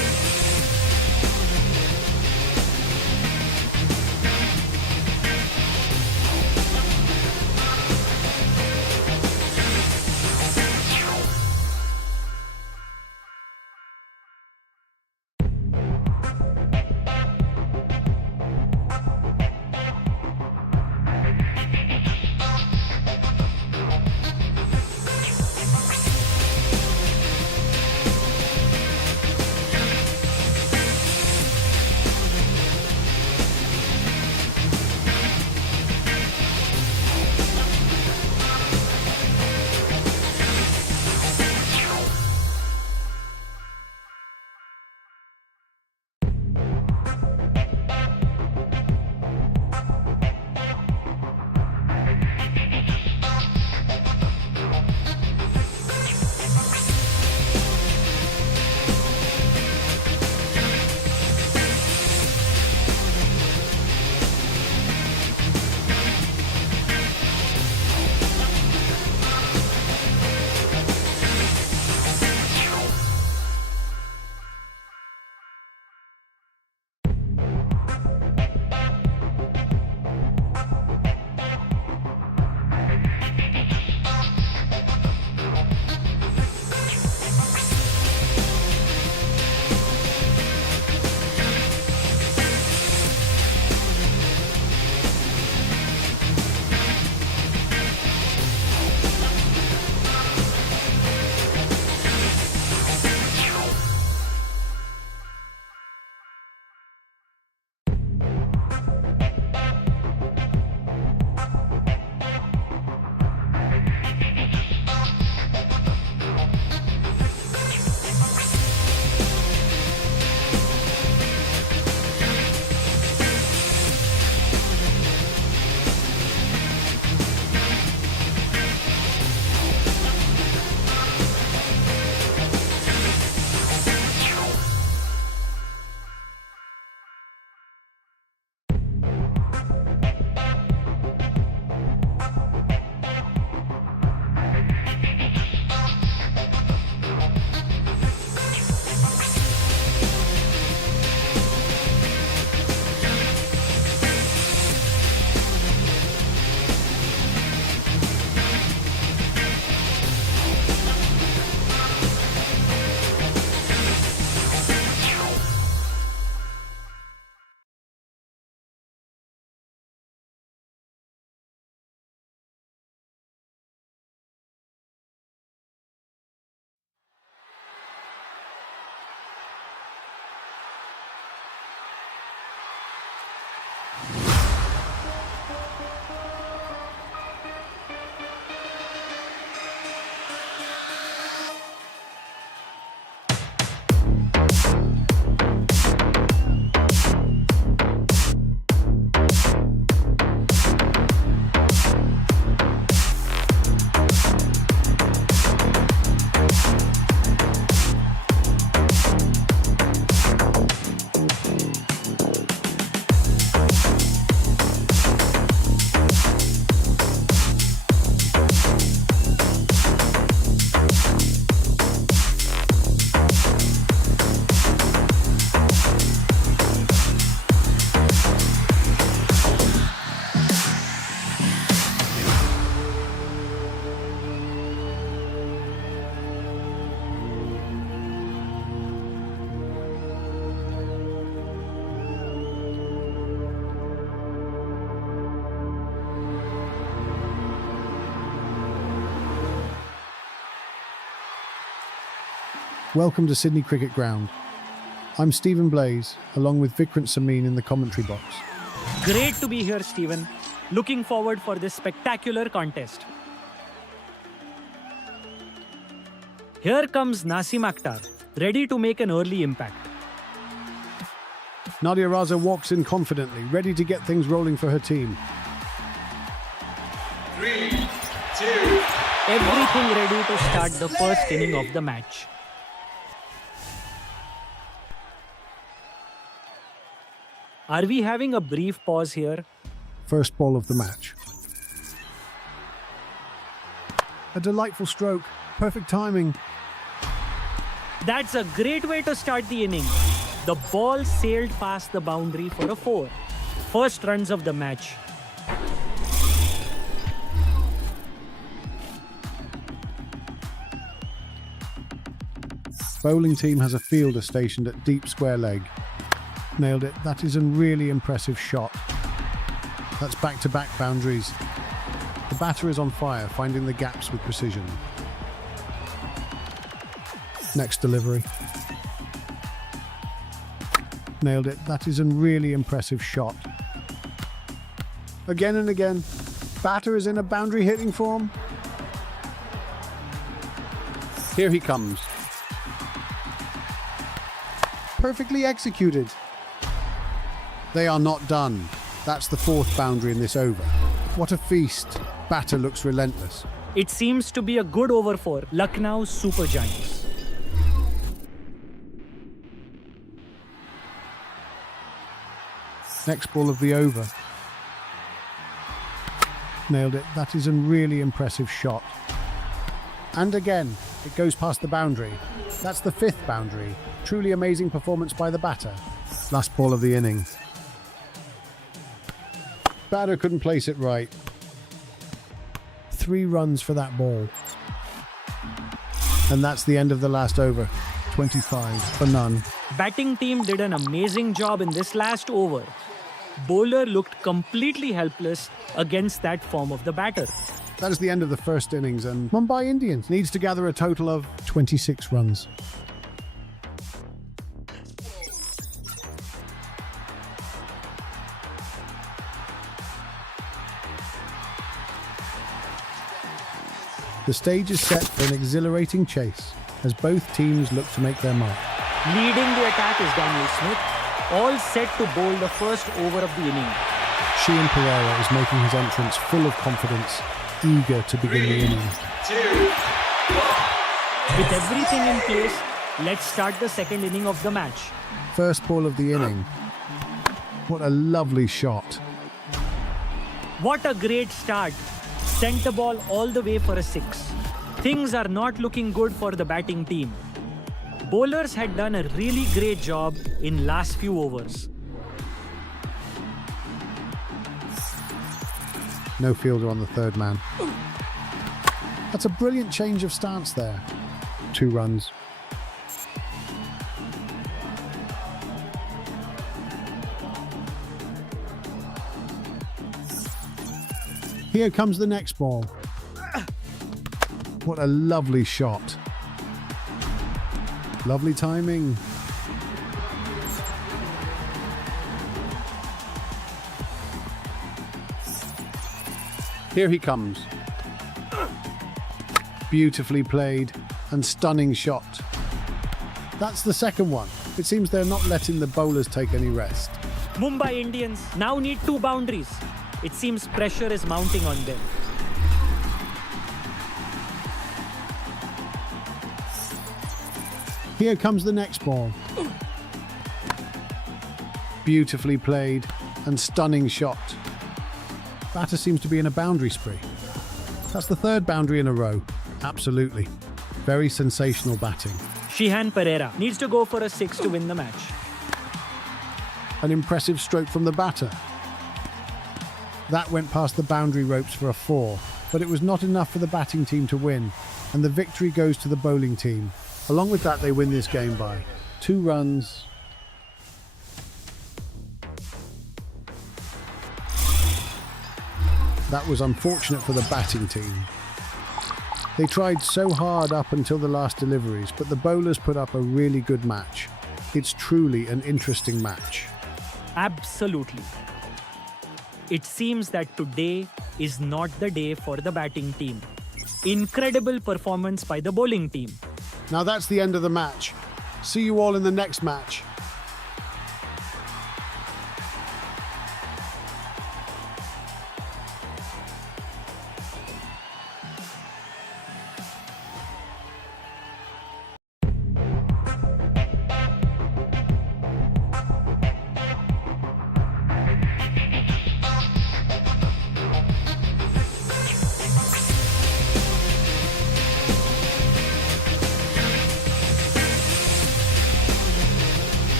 Welcome to Sydney Cricket Ground. I'm Stephen Blaze, along with Vikrant Samin in the commentary box. Great to be here, Stephen. Looking forward for this spectacular contest. Here comes Nasim Akhtar, ready to make an early impact. Nadia Raza walks in confidently, ready to get things rolling for her team. 3, 2, Everything ready to start the first inning of the match. Are we having a brief pause here? First ball of the match. A delightful stroke. Perfect timing. That's a great way to start the inning. The ball sailed past the boundary for a 4. First runs of the match. Bowling team has a fielder stationed at deep square leg. Nailed it. That is a really impressive shot. That's back-to-back boundaries. The batter is on fire, finding the gaps with precision. Next delivery. Nailed it. That is a really impressive shot. Again and again. Batter is in a boundary hitting form. Here he comes. Perfectly executed. They are not done. That's the 4th boundary in this over. What a feast. Batter looks relentless. It seems to be a good over for Lucknow Super Giants. Next ball of the over. Nailed it. That is a really impressive shot. And again, it goes past the boundary. That's the 5th boundary. Truly amazing performance by the batter. Last ball of the inning. Batter couldn't place it right. 3 runs for that ball. And that's the end of the last over. 25 for none. Batting team did an amazing job in this last over. Bowler looked completely helpless against that form of the batter. That is the end of the first innings, and Mumbai Indians needs to gather a total of 26 runs. The stage is set for an exhilarating chase as both teams look to make their mark. Leading the attack is Daniel Smith, all set to bowl the first over of the inning. Sheehan Pereira is making his entrance full of confidence, eager to begin the 3, inning. 2, 1. With everything in place, let's start the second inning of the match. First ball of the inning. What a lovely shot. What a great start. Sent the ball all the way for a 6. Things are not looking good for the batting team. Bowlers had done a really great job in last few overs. No fielder on the third man. That's a brilliant change of stance there. 2 runs. Here comes the next ball. What a lovely shot. Lovely timing. Here he comes. Beautifully played and stunning shot. That's the second one. It seems they're not letting the bowlers take any rest. Mumbai Indians now need 2 boundaries. It seems pressure is mounting on them. Here comes the next ball. Beautifully played and stunning shot. Batter seems to be in a boundary spree. That's the 3rd boundary in a row. Absolutely. Very sensational batting. Sheehan Pereira needs to go for a 6 to win the match. An impressive stroke from the batter. That went past the boundary ropes for a 4, but it was not enough for the batting team to win, and the victory goes to the bowling team. Along with that, they win this game by 2 runs. That was unfortunate for the batting team. They tried so hard up until the last deliveries, but the bowlers put up a really good match. It's truly an interesting match. Absolutely. It seems that today is not the day for the batting team. Incredible performance by the bowling team. Now that's the end of the match. See you all in the next match.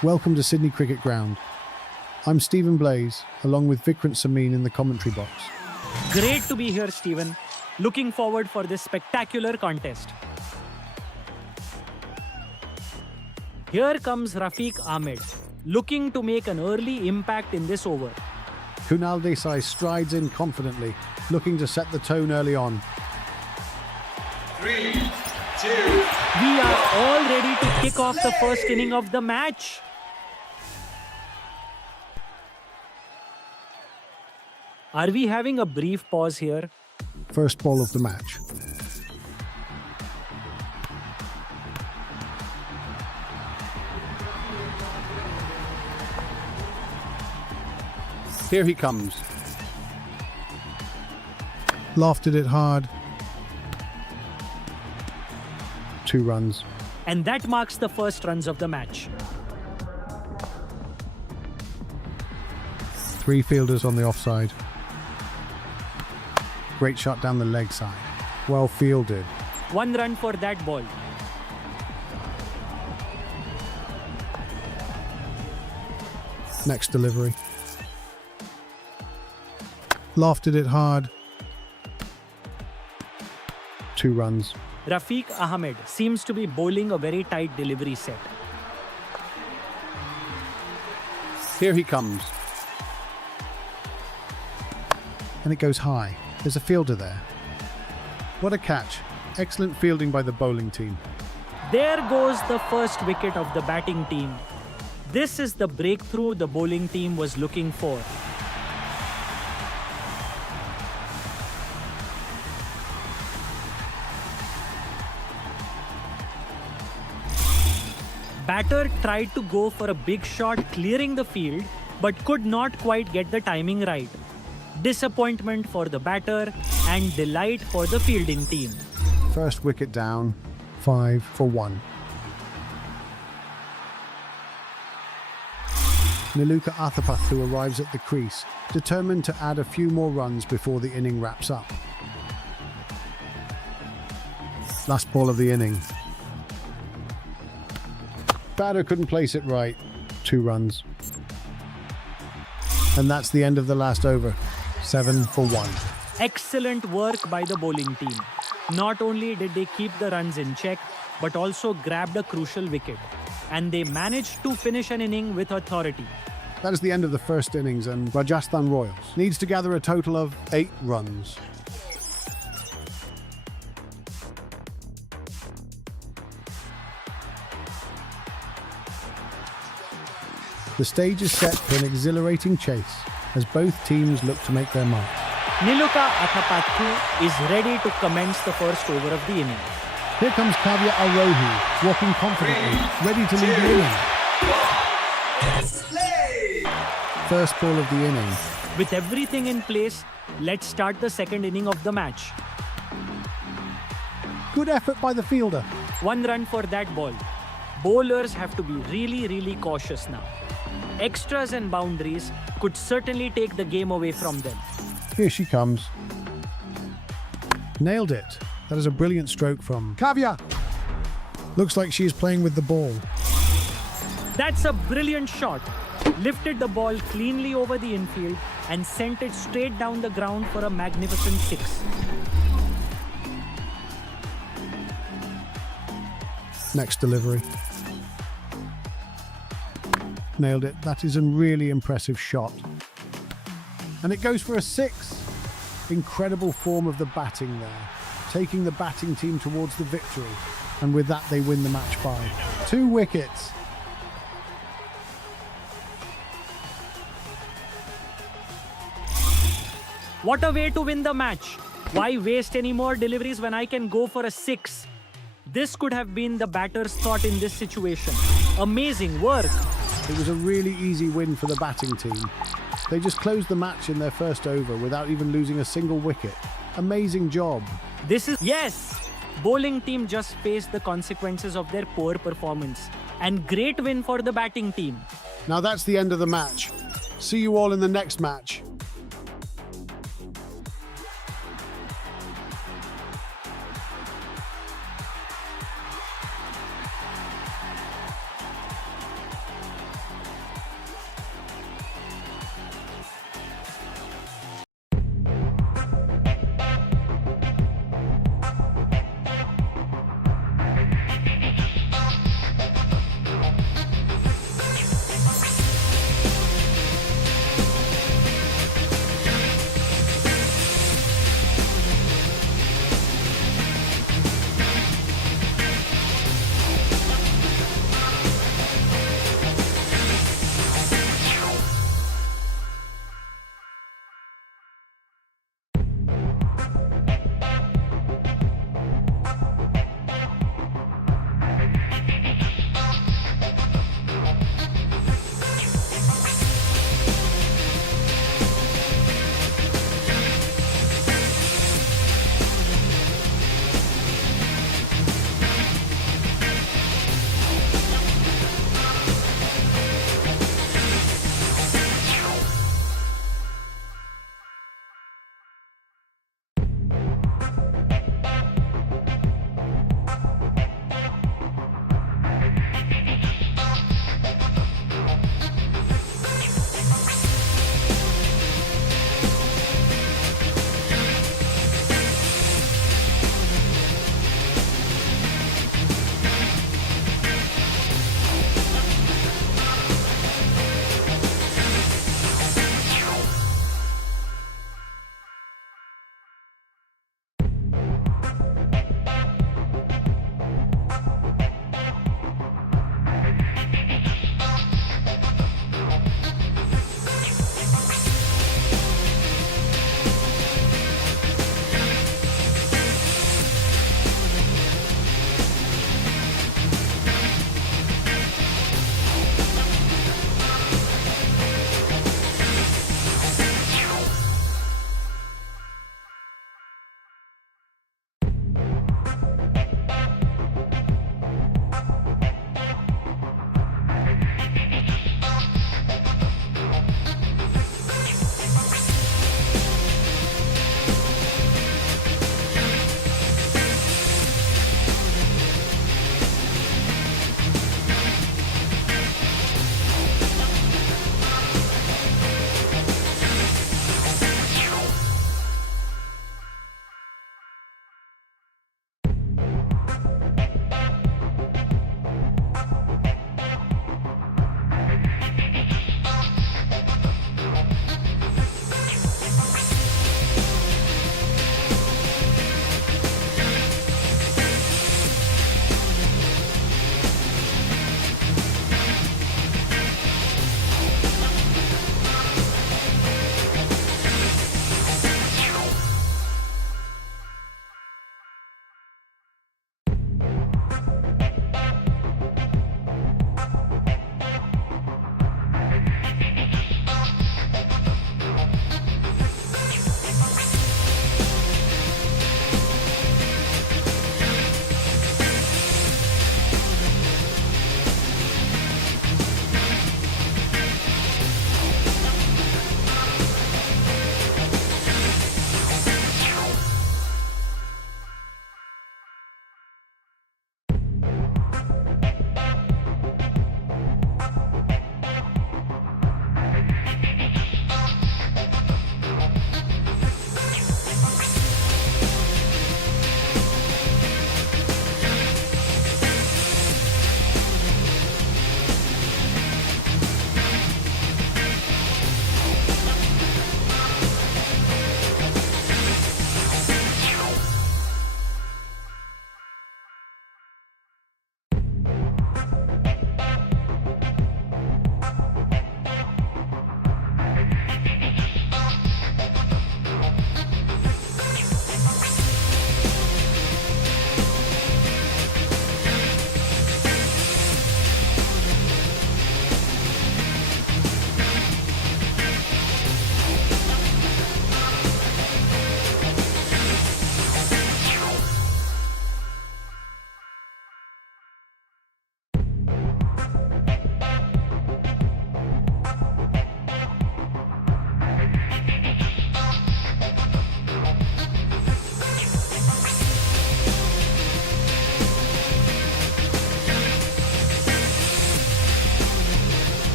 Welcome to Sydney Cricket Ground. I'm Stephen Blaze, along with Vikrant Samin in the commentary box. Great to be here, Stephen. Looking forward for this spectacular contest. Here comes Rafiq Ahmed, looking to make an early impact in this over. Kunal Desai strides in confidently, looking to set the tone early on. 3, 2, We are all ready to kick off the first inning of the match. Are we having a brief pause here? First ball of the match. Here he comes. Lofted it hard. 2 runs. And that marks the first runs of the match. 3 fielders on the offside. Great shot down the leg side. Well fielded. 1 run for that ball. Next delivery. Lofted it hard. 2 runs. Rafiq Ahmed seems to be bowling a very tight delivery set. Here he comes. And it goes high. There's a fielder there. What a catch. Excellent fielding by the bowling team. There goes the first wicket of the batting team. This is the breakthrough the bowling team was looking for. Batter tried to go for a big shot clearing the field but could not quite get the timing right. Disappointment for the batter and delight for the fielding team. First wicket down. 5 for 1. Niluka Athapathu arrives at the crease, determined to add a few more runs before the inning wraps up. Last ball of the inning. Batter couldn't place it right. 2 runs. And that's the end of the last over. 7 for 1. Excellent work by the bowling team. Not only did they keep the runs in check, but also grabbed a crucial wicket. And they managed to finish an inning with authority. That is the end of the first innings, and Rajasthan Royals needs to gather a total of 8 runs. The stage is set for an exhilarating chase as both teams look to make their mark. Niluka Athapathu is ready to commence the first over of the inning. Here comes Kavya Arohi, walking confidently, ready to lead the inning. First ball of the inning. With everything in place, let's start the second inning of the match. Good effort by the fielder. 1 run for that ball. Bowlers have to be really cautious now. Extras and boundaries could certainly take the game away from them. Here she comes. Nailed it. That is a brilliant stroke from Kavya. Looks like she is playing with the ball. That's a brilliant shot. Lifted the ball cleanly over the infield and sent it straight down the ground for a magnificent 6. Next delivery. Nailed it. That is a really impressive shot. And it goes for a 6. Incredible form of the batting there, taking the batting team towards the victory. And with that, they win the match by 2 wickets. What a way to win the match. Why waste any more deliveries when I can go for a 6? This could have been the batter's thought in this situation. Amazing work. It was a really easy win for the batting team. They just closed the match in their first over without even losing a single wicket. Amazing job. Yes! Bowling team just faced the consequences of their poor performance. And great win for the batting team. Now that's the end of the match. See you all in the next match.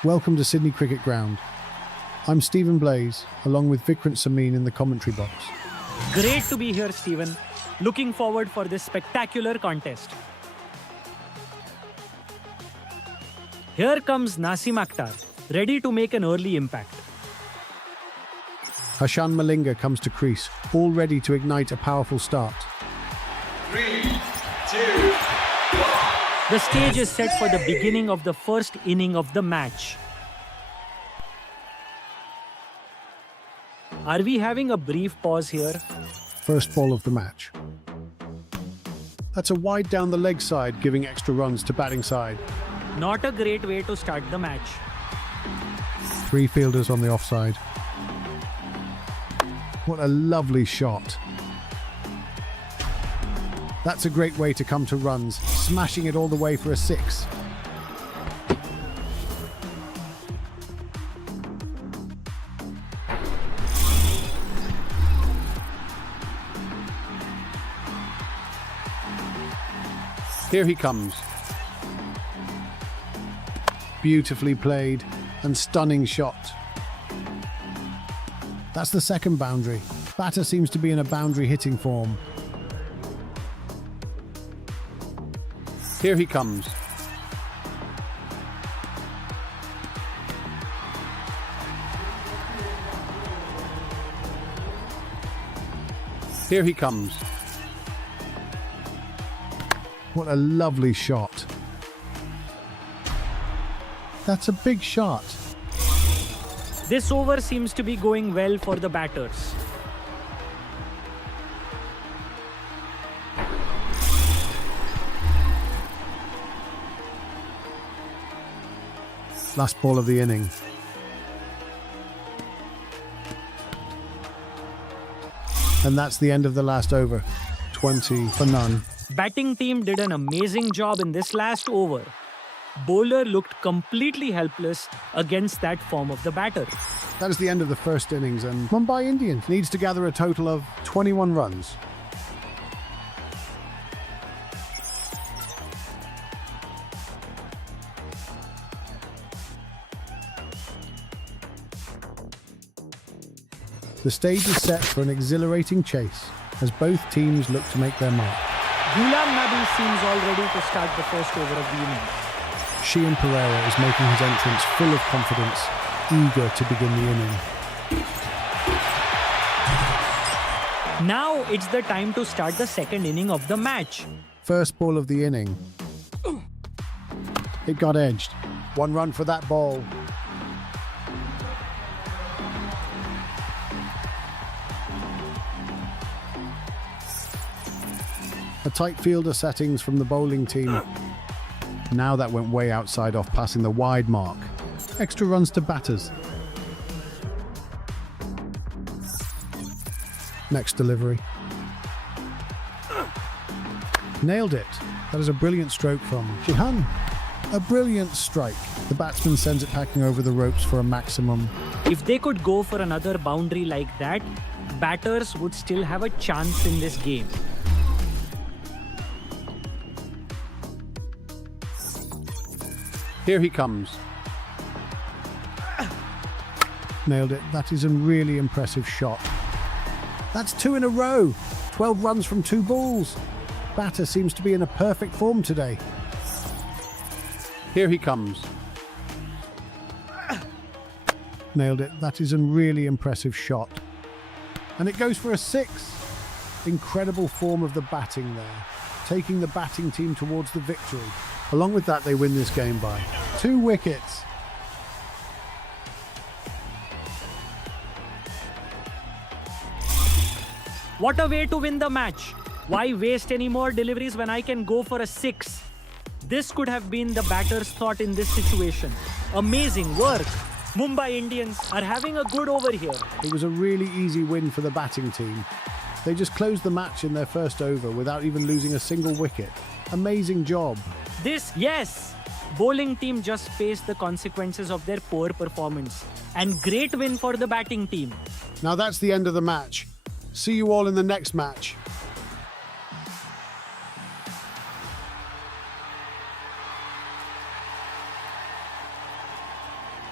Welcome to Sydney Cricket Ground. I'm Stephen Blaze, along with Vikrant Samin in the commentary box. Great to be here, Stephen. Looking forward for this spectacular contest. Here comes Nasim Akhtar, ready to make an early impact. Hashan Malinga comes to crease, all ready to ignite a powerful start. 3, 2, The stage is set for the beginning of the first inning of the match. Are we having a brief pause here? First ball of the match. That's a wide down the leg side, giving extra runs to batting side. Not a great way to start the match. 3 fielders on the offside. What a lovely shot. That's a great way to come to runs, smashing it all the way for a 6. Here he comes. Beautifully played and stunning shot. That's the second boundary. Batter seems to be in a boundary hitting form. Here he comes. Here he comes. What a lovely shot. That's a big shot. This over seems to be going well for the batters. Last ball of the inning. And that's the end of the last over. 20 for none. Batting team did an amazing job in this last over. Bowler looked completely helpless against that form of the batter. That is the end of the first innings, and Mumbai Indians needs to gather a total of 21 runs. The stage is set for an exhilarating chase as both teams look to make their mark. Ghulam Nabi seems all ready to start the first over of the innings. Sheehan Pereira is making his entrance full of confidence, eager to begin the inning. Now it's the time to start the second inning of the match. First ball of the inning. It got edged. 1 run for that ball. A tight fielder settings from the bowling team. Now that went way outside off passing the wide mark. Extra runs to batters. Next delivery. Nailed it. That is a brilliant stroke from Sheehan. A brilliant strike. The batsman sends it packing over the ropes for a maximum. If they could go for another boundary like that, batters would still have a chance in this game. Here he comes. Nailed it. That is a really impressive shot. That's 2 in a row. 12 runs from 2 balls. Batter seems to be in a perfect form today. Here he comes. Nailed it. That is a really impressive shot. And it goes for a 6. Incredible form of the batting there, taking the batting team towards the victory. Along with that, they win this game by 2 wickets. What a way to win the match. Why waste any more deliveries when I can go for a 6? This could have been the batter's thought in this situation. Amazing work. Mumbai Indians are having a good over here. It was a really easy win for the batting team. They just closed the match in their first over without even losing a single wicket. Amazing job. Yes! Bowling team just faced the consequences of their poor performance. And great win for the batting team. Now that's the end of the match. See you all in the next match.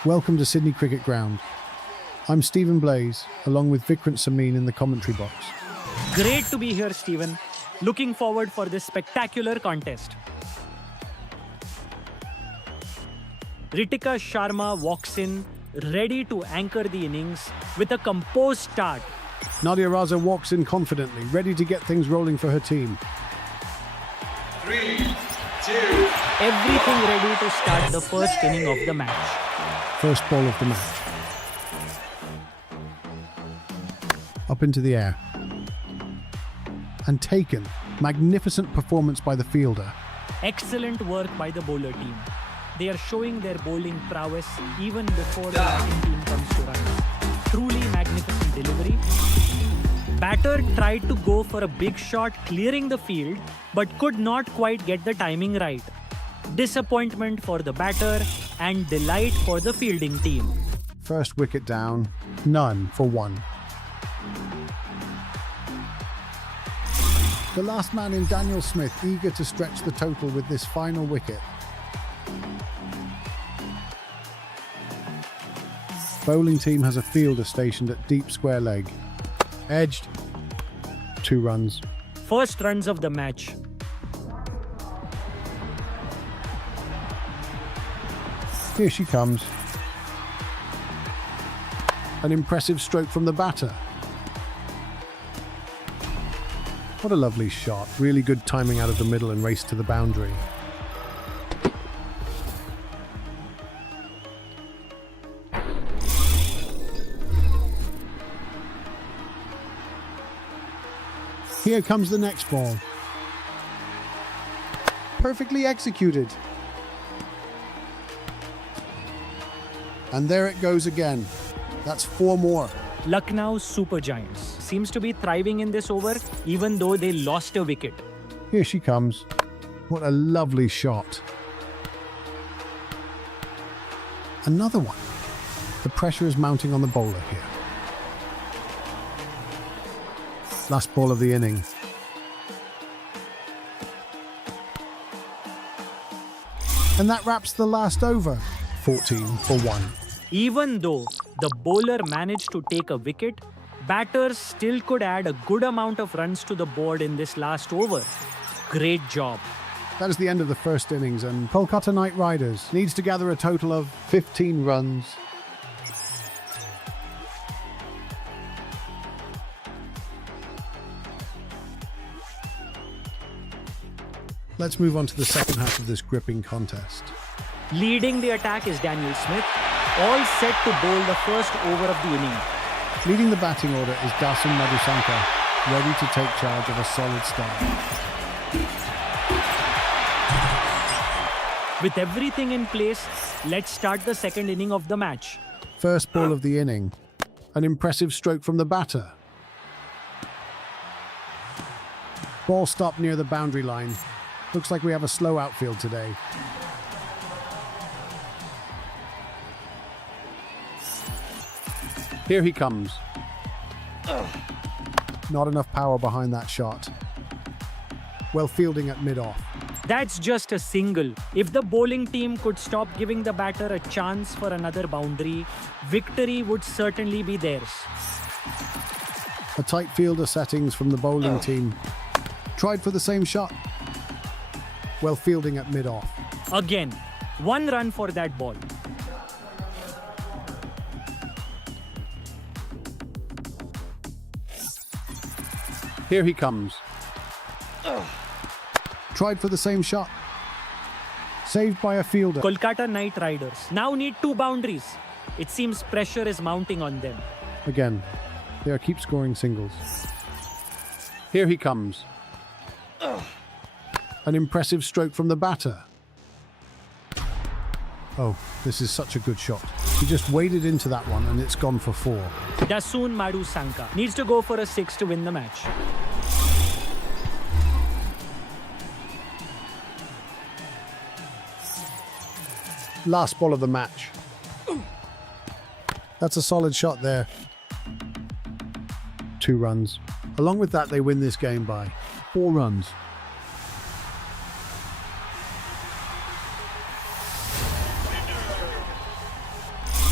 Welcome to Sydney Cricket Ground. I'm Stephen Blaze, along with Vikrant Samin in the commentary box. Great to be here, Stephen. Looking forward for this spectacular contest. Ritika Sharma walks in, ready to anchor the innings with a composed start. Nadia Raza walks in confidently, ready to get things rolling for her team. 3, 2, Everything ready to start the first inning of the match. First ball of the match. Up into the air. And taken. Magnificent performance by the fielder. Excellent work by the bowler team. They are showing their bowling prowess even before the batting team comes to runs. Truly magnificent delivery. Batter tried to go for a big shot clearing the field but could not quite get the timing right. Disappointment for the batter and delight for the fielding team. First wicket down, none for one. The last man in Daniel Smith, eager to stretch the total with this final wicket. Bowling team has a fielder stationed at deep square leg. Edged. 2 runs. First runs of the match. Here she comes. An impressive stroke from the batter. What a lovely shot. Really good timing out of the middle and race to the boundary. Here comes the next ball. Perfectly executed. And there it goes again. That's 4 more. Lucknow Super Giants seems to be thriving in this over even though they lost a wicket. Here she comes. What a lovely shot. Another one. The pressure is mounting on the bowler here. Last ball of the inning. And that wraps the last over. 14 for 1. Even though the bowler managed to take a wicket, batters still could add a good amount of runs to the board in this last over. Great job. That is the end of the first innings, and Kolkata Knight Riders needs to gather a total of 15 runs. Let's move on to the second half of this gripping contest. Leading the attack is Daniel Smith, all set to bowl the first over of the inning. Leading the batting order is Dasun Madhusankar, ready to take charge of a solid start. With everything in place, let's start the second inning of the match. First ball of the inning. An impressive stroke from the batter. Ball stopped near the boundary line. Looks like we have a slow outfield today. Here he comes. Not enough power behind that shot. Well fielding at mid-off. That's just a single. If the bowling team could stop giving the batter a chance for another boundary, victory would certainly be theirs. A tight fielder settings from the bowling team. Tried for the same shot. Well fielding at mid-off. Again, 1 run for that ball. Here he comes. Tried for the same shot. Saved by a fielder. Kolkata Knight Riders now need 2 boundaries. It seems pressure is mounting on them. Again, they keep scoring singles. Here he comes. An impressive stroke from the batter. Oh, this is such a good shot. He just waded into that one and it's gone for 4. Dasun Madhusankar needs to go for a 6 to win the match. Last ball of the match. That's a solid shot there. 2 runs. Along with that, they win this game by 4 runs.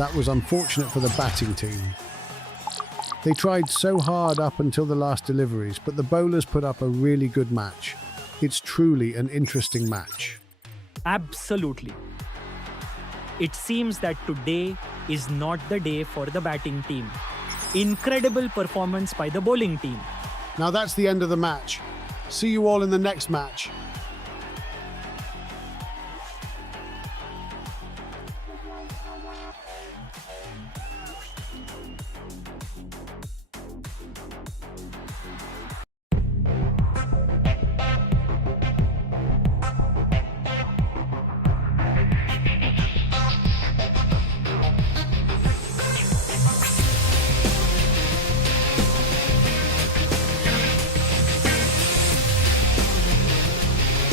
That was unfortunate for the batting team. They tried so hard up until the last deliveries, but the bowlers put up a really good match. It's truly an interesting match. Absolutely. It seems that today is not the day for the batting team. Incredible performance by the bowling team. Now that's the end of the match. See you all in the next match.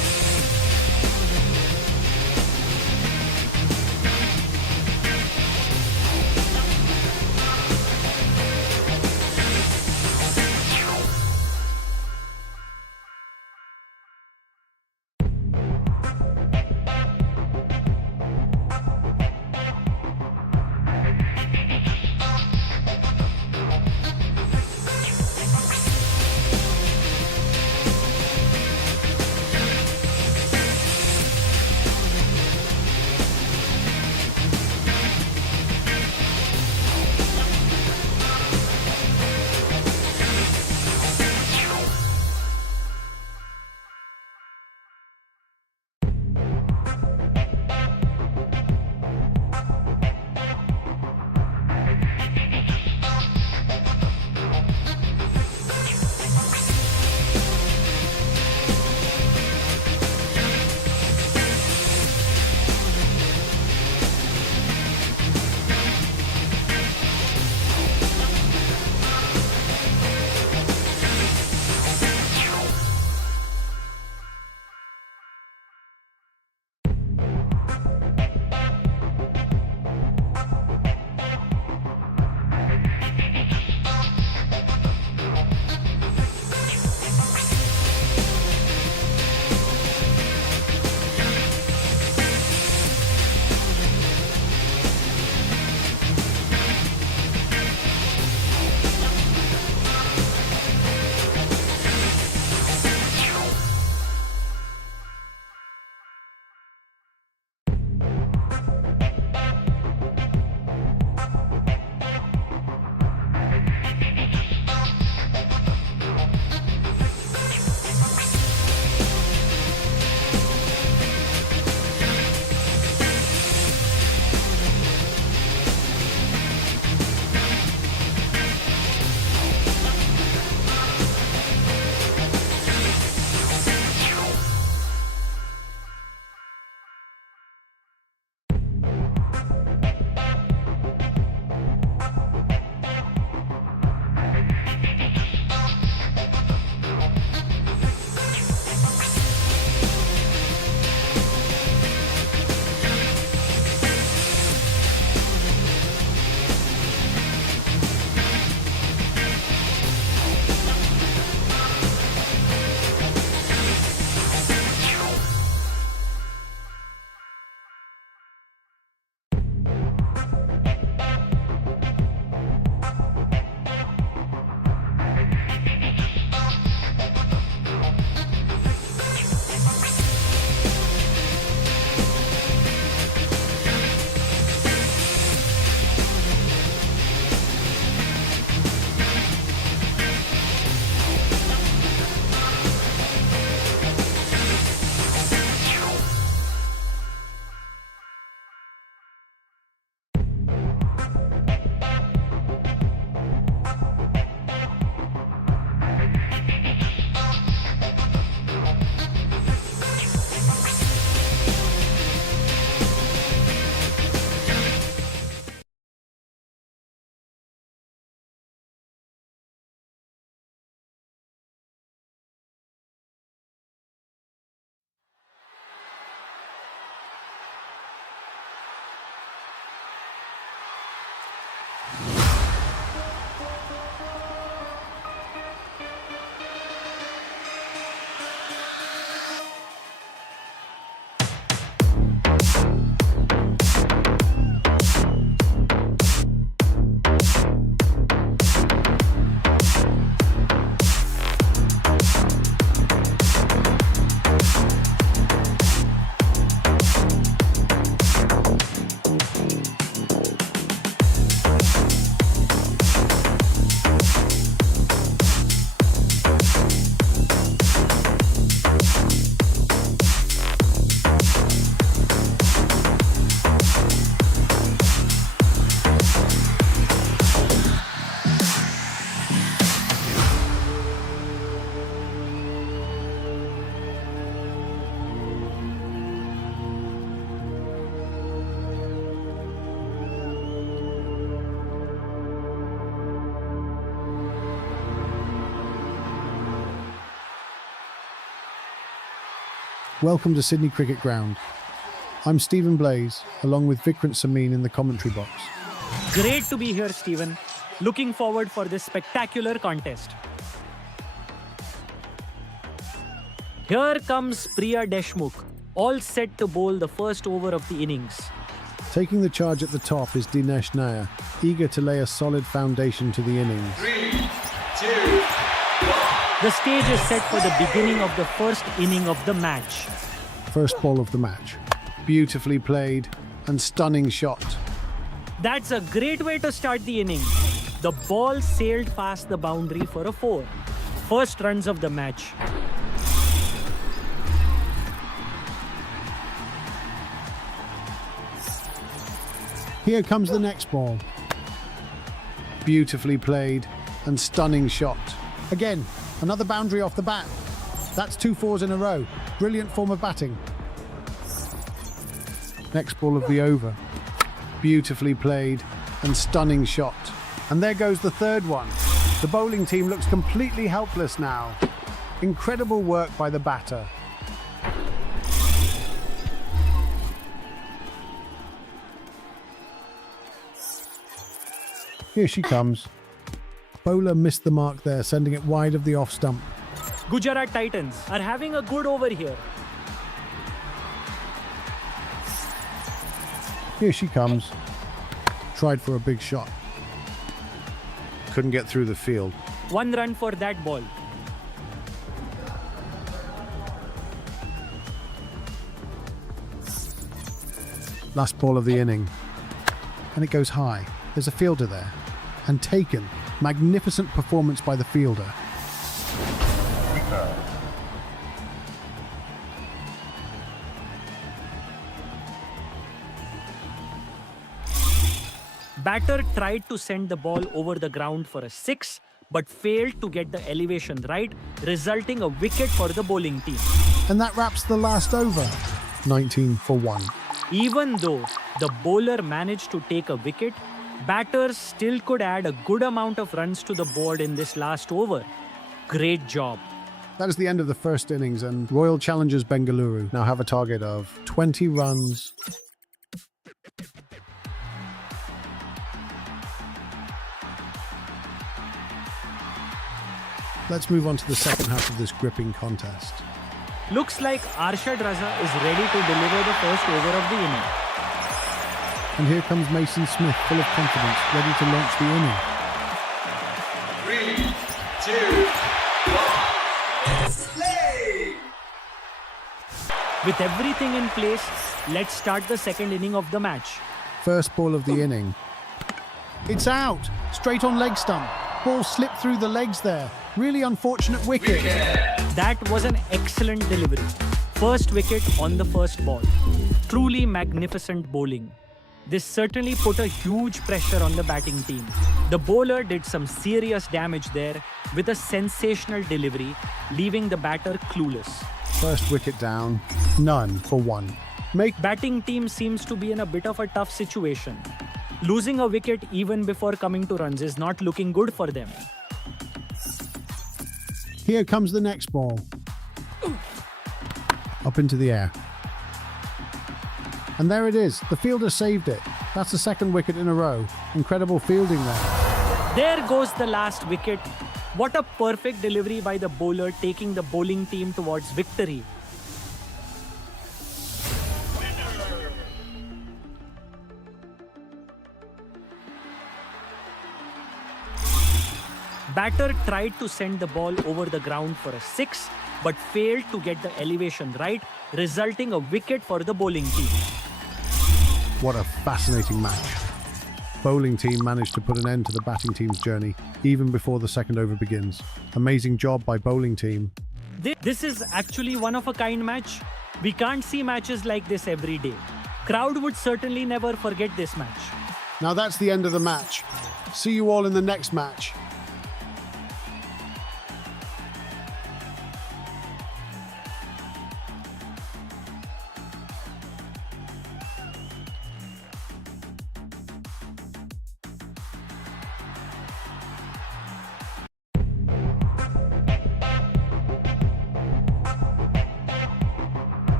Welcome to Sydney Cricket Ground. I'm Stephen Blaze, along with Vikrant Samin in the commentary box. Great to be here, Stephen. Looking forward for this spectacular contest. Here comes Priya Deshmukh, all set to bowl the first over of the innings. Taking the charge at the top is Dinesh Nair, eager to lay a solid foundation to the innings. 3, 2, The stage is set for the beginning of the first inning of the match. First ball of the match. Beautifully played and stunning shot. That's a great way to start the inning. The ball sailed past the boundary for a 4. First runs of the match. Here comes the next ball. Beautifully played and stunning shot. Again, another boundary off the bat. That's 2 fours in a row. Brilliant form of batting. Next ball of the over. Beautifully played and stunning shot. And there goes the third one. The bowling team looks completely helpless now. Incredible work by the batter. Here she comes. Bowler missed the mark there, sending it wide of the off stump. Gujarat Titans are having a good over here. Here she comes. Tried for a big shot. Couldn't get through the field. 1 run for that ball. Last ball of the inning. And it goes high. There's a fielder there. And taken. Magnificent performance by the fielder. Batter tried to send the ball over the ground for a 6, but failed to get the elevation right, resulting a wicket for the bowling team. And that wraps the last over. 19 for 1. Even though the bowler managed to take a wicket, batters still could add a good amount of runs to the board in this last over. Great job. That is the end of the first innings, and Royal Challengers Bengaluru now have a target of 20 runs. Let's move on to the second half of this gripping contest. Looks like Arshad Raza is ready to deliver the first over of the inning. And here comes Mason Smith, full of confidence, ready to launch the inning. 3, 2, 1. Play! With everything in place, let's start the second inning of the match. First ball of the inning. It's out! Straight on leg stump. Ball slipped through the legs there. Really unfortunate wicket. That was an excellent delivery. First wicket on the first ball. Truly magnificent bowling. This certainly put a huge pressure on the batting team. The bowler did some serious damage there with a sensational delivery, leaving the batter clueless. First wicket down. None for 1. Batting team seems to be in a bit of a tough situation. Losing a wicket even before coming to runs is not looking good for them. Here comes the next ball. Up into the air. And there it is. The fielder saved it. That's the second wicket in a row. Incredible fielding there. There goes the last wicket. What a perfect delivery by the bowler, taking the bowling team towards victory. Batter tried to send the ball over the ground for a 6, but failed to get the elevation right, resulting a wicket for the bowling team. What a fascinating match. Bowling team managed to put an end to the batting team's journey even before the second over begins. Amazing job by bowling team. This is actually one of a kind match. We can't see matches like this every day. Crowd would certainly never forget this match. Now that's the end of the match. See you all in the next match.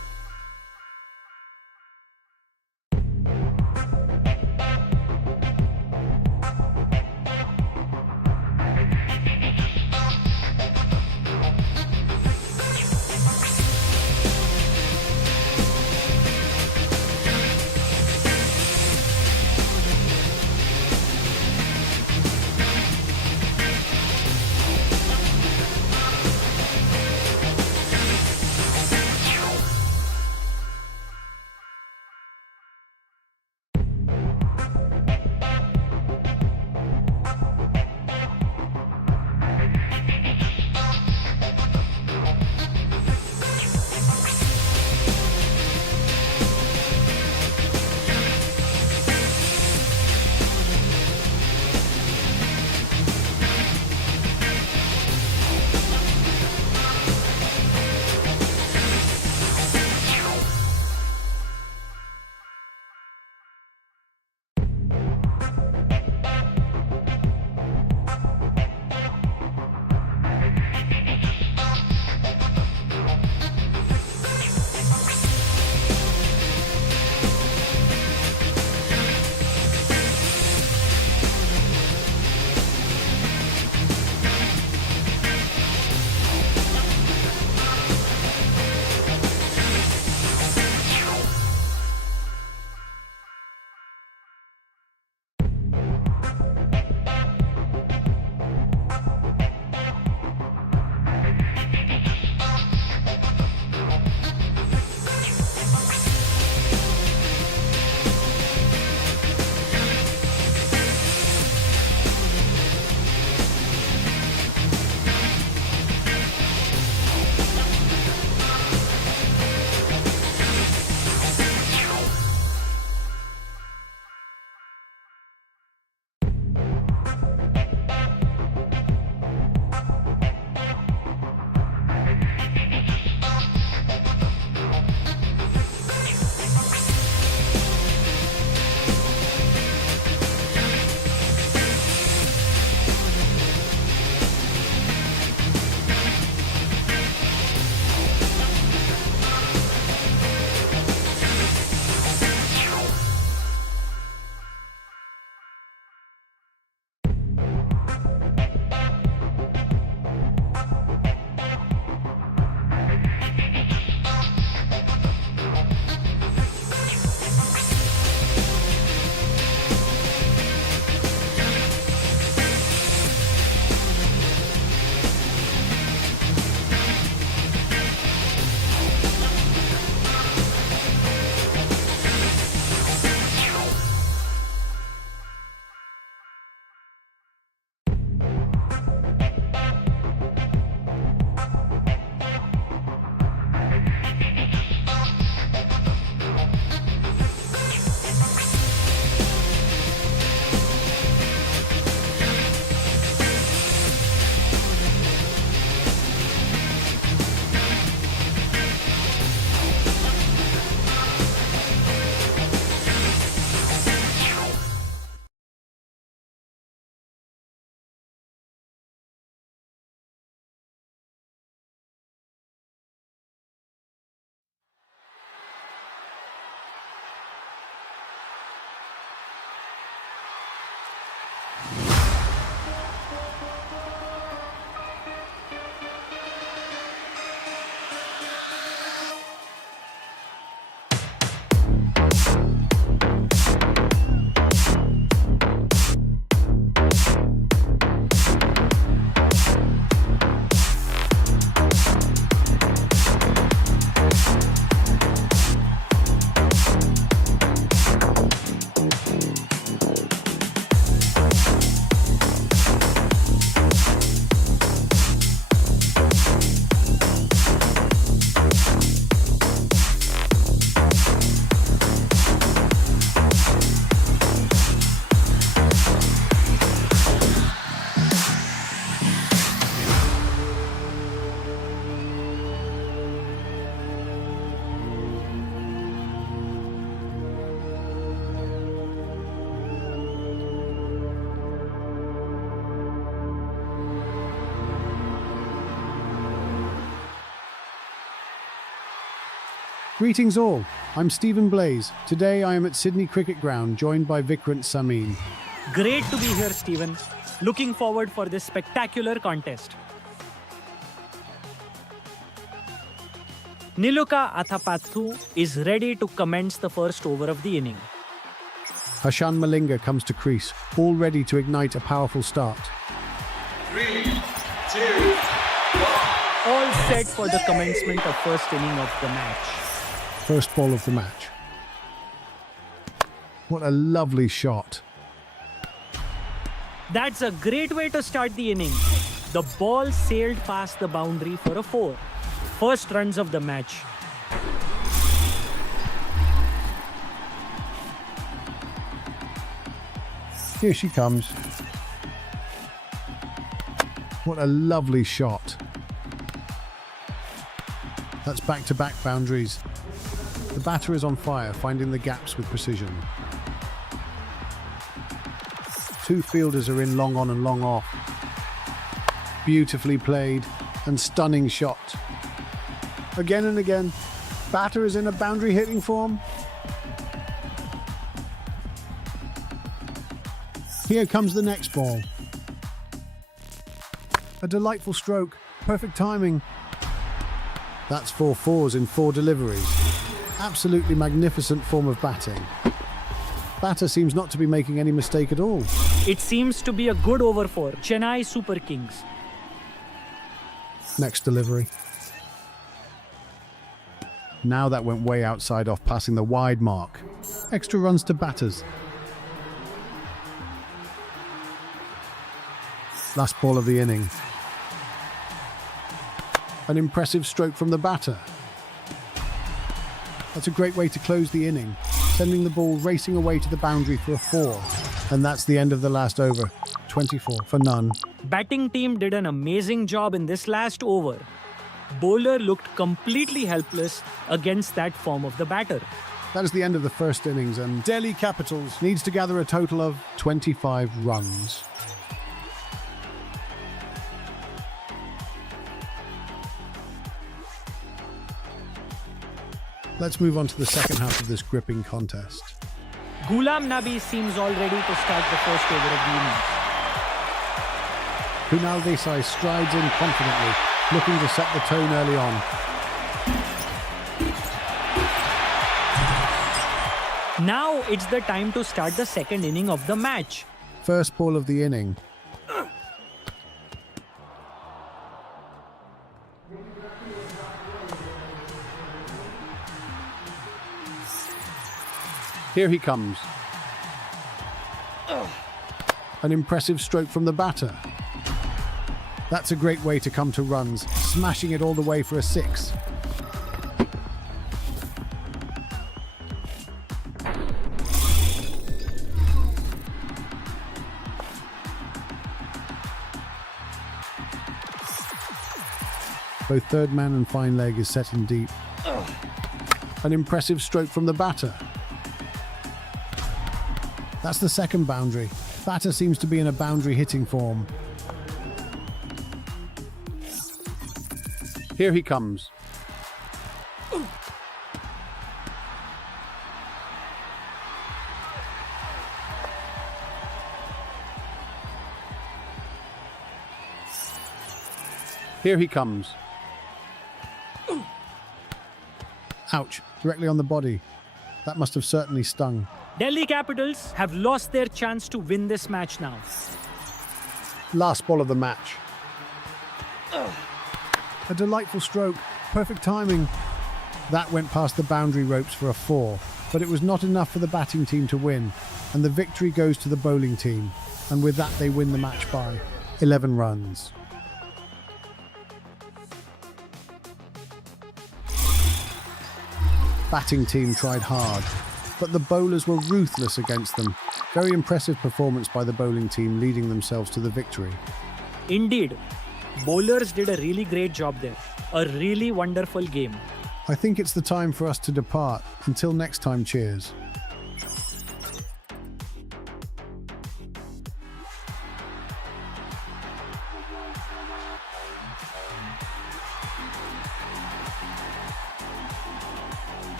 Greetings all, I'm Stephen Blaze. Today I am at Sydney Cricket Ground, joined by Vikrant Samin. Great to be here, Stephen. Looking forward for this spectacular contest. Niluka Athapathu is ready to commence the first over of the inning. Hashan Malinga comes to crease, all ready to ignite a powerful start. 3, 2, 1. All set for the commencement of first inning of the match. First ball of the match. What a lovely shot. That's a great way to start the inning. The ball sailed past the boundary for a 4. First runs of the match. Here she comes. What a lovely shot. That's back-to-back boundaries. The batter is on fire, finding the gaps with precision. Two fielders are in long on and long off. Beautifully played and stunning shot. Again and again, batter is in a boundary hitting form. Here comes the next ball. A delightful stroke, perfect timing. That's 4 fours in 4 deliveries. Absolutely magnificent form of batting. Batter seems not to be making any mistake at all. It seems to be a good over for Chennai Super Kings. Next delivery. Now that went way outside off, passing the wide mark. Extra runs to batters. Last ball of the inning. An impressive stroke from the batter. That's a great way to close the inning, sending the ball racing away to the boundary for a 4. And that's the end of the last over. 24 for none. Batting team did an amazing job in this last over. Bowler looked completely helpless against that form of the batter. That is the end of the first innings, and Delhi Capitals needs to gather a total of 25 runs. Let's move on to the second half of this gripping contest. Ghulam Nabi seems all ready to start the first over of the innings. Kunal Desai strides in confidently, looking to set the tone early on. Now it's the time to start the second inning of the match. First ball of the inning. Here he comes. An impressive stroke from the batter. That's a great way to come to runs, smashing it all the way for a 6. Both third man and fine leg is set in deep. An impressive stroke from the batter. That's the second boundary. Batter seems to be in a boundary hitting form. Here he comes. Here he comes. Ouch, directly on the body. That must have certainly stung. Delhi Capitals have lost their chance to win this match now. Last ball of the match. A delightful stroke, perfect timing. That went past the boundary ropes for a 4, but it was not enough for the batting team to win, and the victory goes to the bowling team, and with that they win the match by 11 runs. Batting team tried hard, but the bowlers were ruthless against them. Very impressive performance by the bowling team, leading themselves to the victory. Indeed, bowlers did a really great job there. A really wonderful game. I think it's the time for us to depart. Until next time, cheers.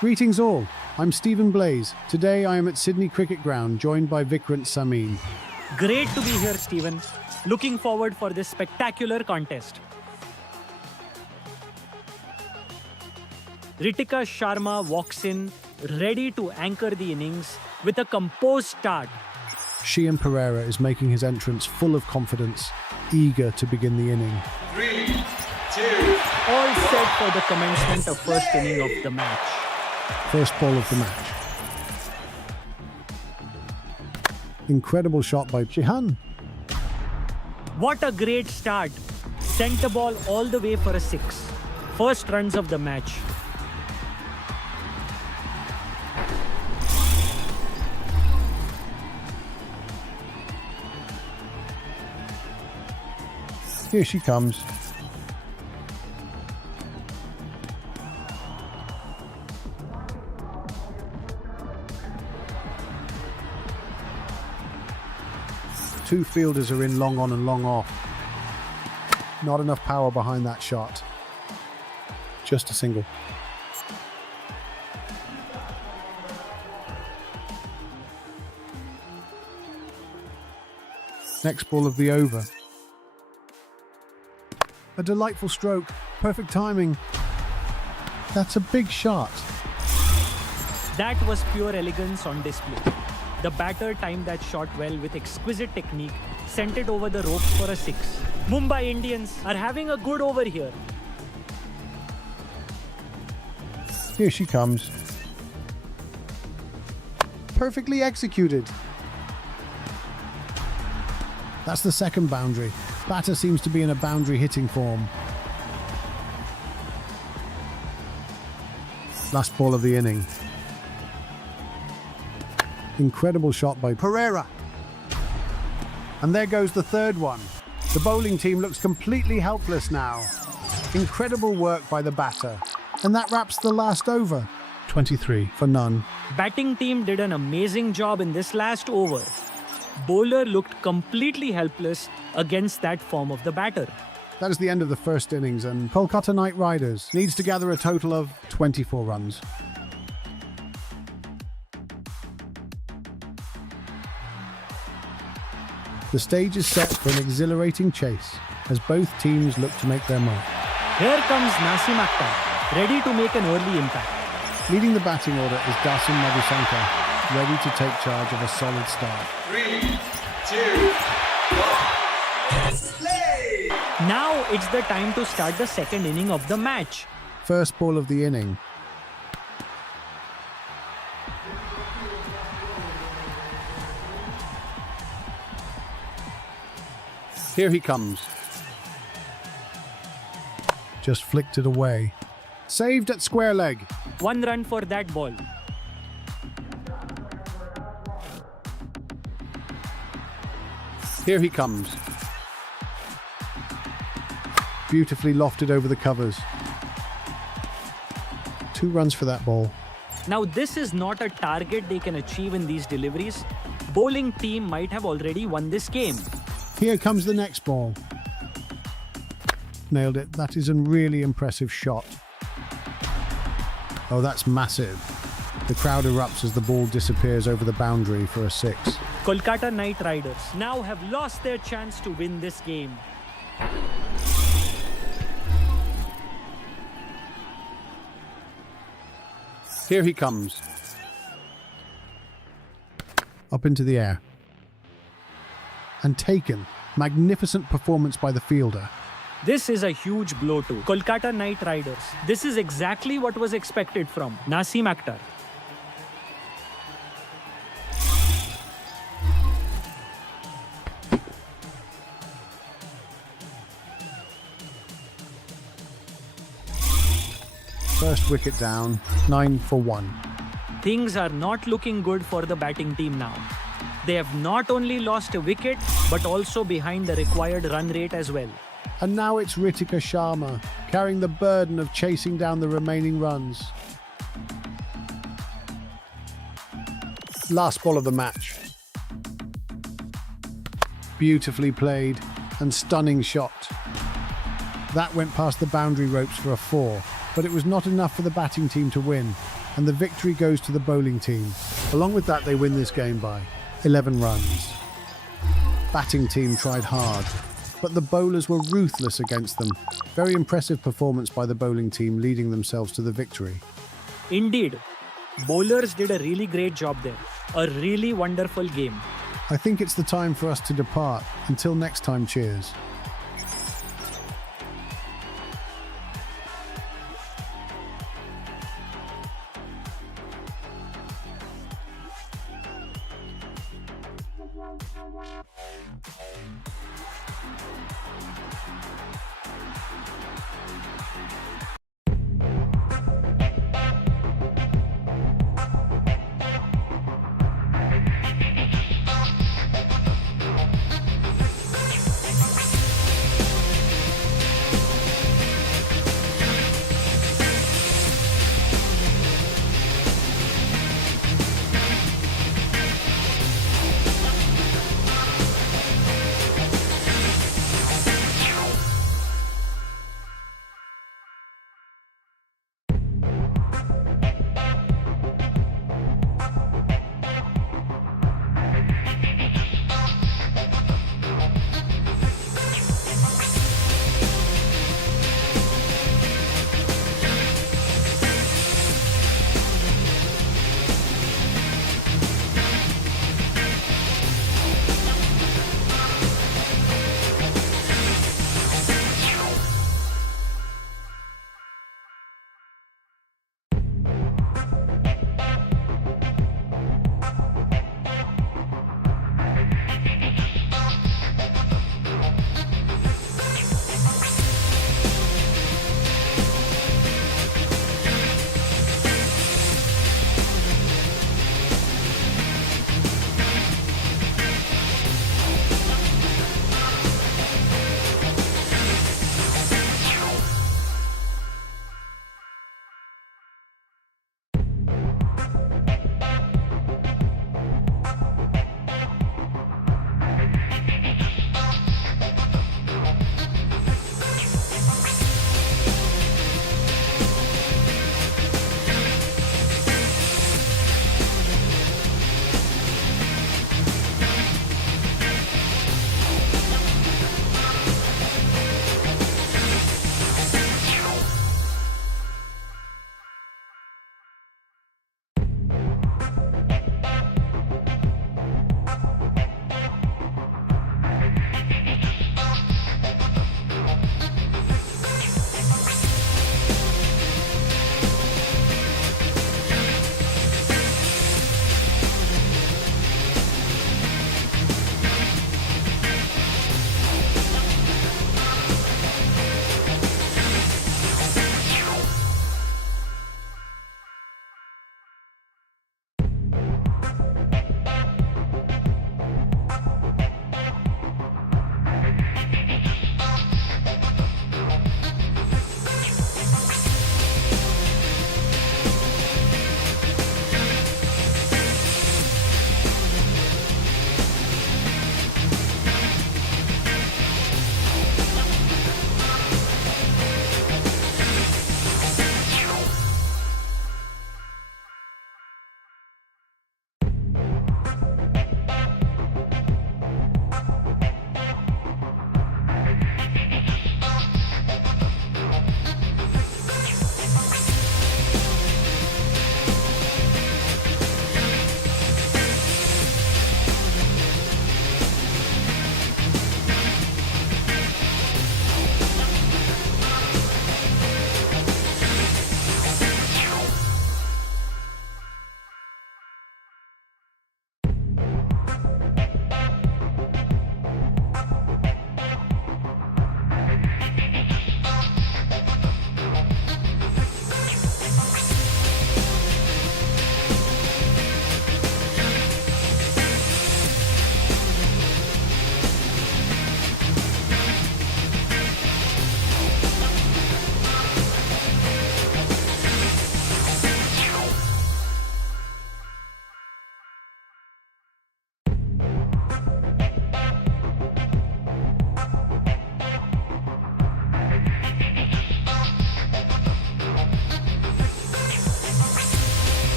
Greetings all, I'm Stephen Blaze. Today I am at Sydney Cricket Ground, joined by Vikrant Samin. Great to be here, Stephen. Looking forward for this spectacular contest. Ritika Sharma walks in, ready to anchor the innings with a composed start. Shian Pereira is making his entrance full of confidence, eager to begin the inning. 3, 2, All set for the commencement of first inning of the match. First ball of the match. Incredible shot by Chihan. What a great start. Sent the ball all the way for a 6. First runs of the match. Here she comes. Two fielders are in long on and long off. Not enough power behind that shot. Just a single. Next ball of the over. A delightful stroke. Perfect timing. That's a big shot. That was pure elegance on display. The batter timed that shot well with exquisite technique, sent it over the ropes for a 6. Mumbai Indians are having a good over here. Here she comes. Perfectly executed. That's the second boundary. Batter seems to be in a boundary hitting form. Last ball of the inning. Incredible shot by Pereira. And there goes the third one. The bowling team looks completely helpless now. Incredible work by the batter. And that wraps the last over. 23 for none. Batting team did an amazing job in this last over. Bowler looked completely helpless against that form of the batter. That is the end of the first innings, and Kolkata Knight Riders needs to gather a total of 24 runs. The stage is set for an exhilarating chase as both teams look to make their mark. Here comes Nasim Akhtar, ready to make an early impact. Leading the batting order is Dasim Madhusankar, ready to take charge of a solid start. 3, 2, 1. Let's play! Now it's the time to start the second inning of the match. First ball of the inning. Here he comes. Just flicked it away. Saved at square leg. 1 run for that ball. Here he comes. Beautifully lofted over the covers. 2 runs for that ball. Now this is not a target they can achieve in these deliveries. Bowling team might have already won this game. Here comes the next ball. Nailed it. That is a really impressive shot. Oh, that's massive. The crowd erupts as the ball disappears over the boundary for a 6. Kolkata Knight Riders now have lost their chance to win this game. Here he comes. Up into the air. And taken. Magnificent performance by the fielder. This is a huge blow to Kolkata Knight Riders. This is exactly what was expected from Nasim Akhtar. First wicket down, 9 for 1. Things are not looking good for the batting team now. They have not only lost a wicket, but also behind the required run rate as well. And now it's Ritika Sharma, carrying the burden of chasing down the remaining runs. Last ball of the match. Beautifully played and stunning shot. That went past the boundary ropes for a 4, but it was not enough for the batting team to win. and the victory goes to the bowling team. Along with that, they win this game by 11 runs. Batting team tried hard, but the bowlers were ruthless against them. Very impressive performance by the bowling team, leading themselves to the victory. Indeed, bowlers did a really great job there. A really wonderful game. I think it's the time for us to depart. Until next time, cheers.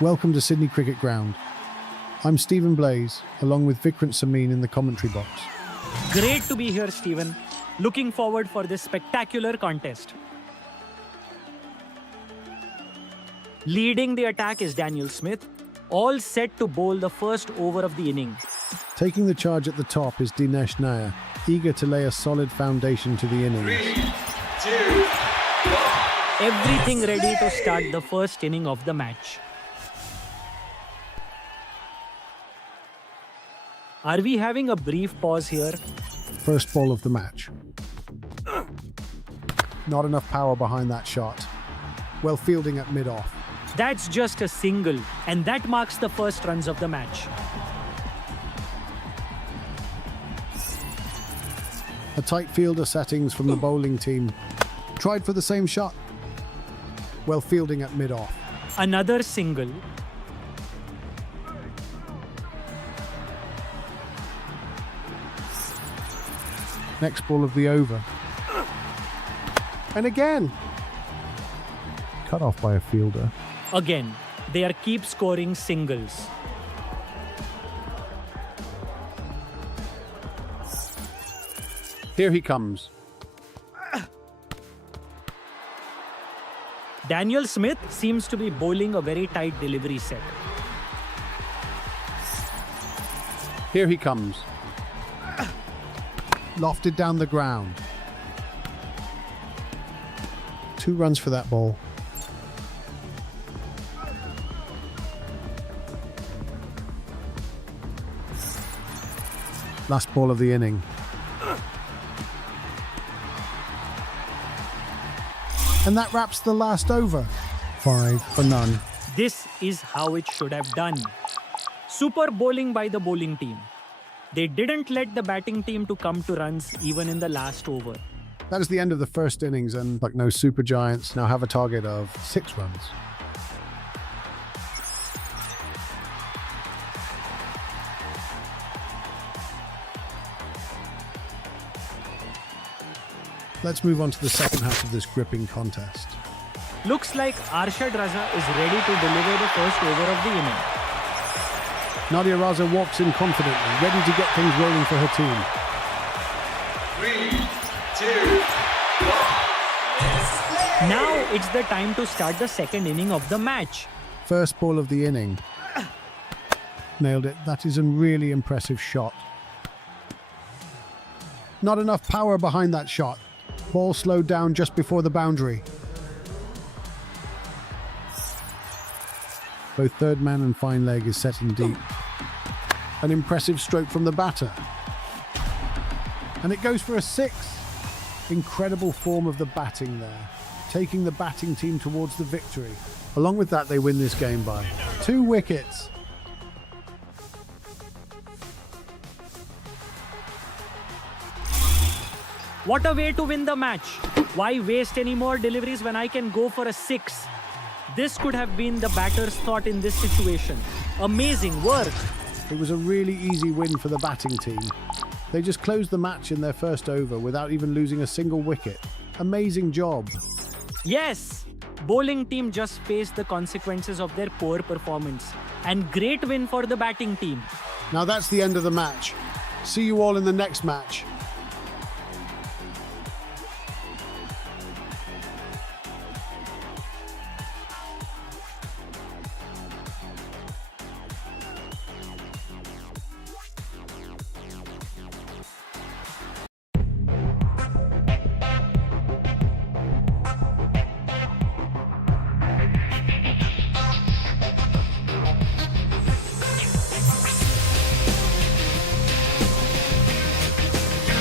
Welcome to Sydney Cricket Ground. I'm Stephen Blaze, along with Vikrant Samin in the commentary box. Great to be here, Stephen. Looking forward for this spectacular contest. Leading the attack is Daniel Smith, all set to bowl the first over of the inning. Taking the charge at the top is Dinesh Nair, eager to lay a solid foundation to the innings. 3, 2, 1. Everything ready to start the first inning of the match. Are we having a brief pause here? First ball of the match. Not enough power behind that shot. Well fielding at mid-off. That's just a single, and that marks the first runs of the match. A tight fielder settings from the bowling team. Tried for the same shot. Well fielding at mid-off. Another single. Next ball of the over. And again. Cut off by a fielder. Again, they are keep scoring singles. Here he comes. Daniel Smith seems to be bowling a very tight delivery set. Here he comes. Lofted down the ground. 2 runs for that ball. Last ball of the inning. And that wraps the last over. 5 for none. This is how it should have done. Super bowling by the bowling team. They didn't let the batting team to come to runs even in the last over. That is the end of the first innings, and like no super giants now have a target of 6 runs. Let's move on to the second half of this gripping contest. Looks like Arshad Raza is ready to deliver the first over of the inning. Nadia Raza walks in confidently, ready to get things rolling for her team. 3, 2, 1. Let's play. Now it's the time to start the second inning of the match. First ball of the inning. Nailed it. That is a really impressive shot. Not enough power behind that shot. Ball slowed down just before the boundary. Both third man and fine leg is set in deep. An impressive stroke from the batter. And it goes for a 6. Incredible form of the batting there, taking the batting team towards the victory. Along with that, they win this game by 2 wickets. What a way to win the match. Why waste any more deliveries when I can go for a 6? This could have been the batter's thought in this situation. Amazing work. It was a really easy win for the batting team. They just closed the match in their first over without even losing a single wicket. Amazing job. Yes, bowling team just faced the consequences of their poor performance. And great win for the batting team. Now that's the end of the match. See you all in the next match.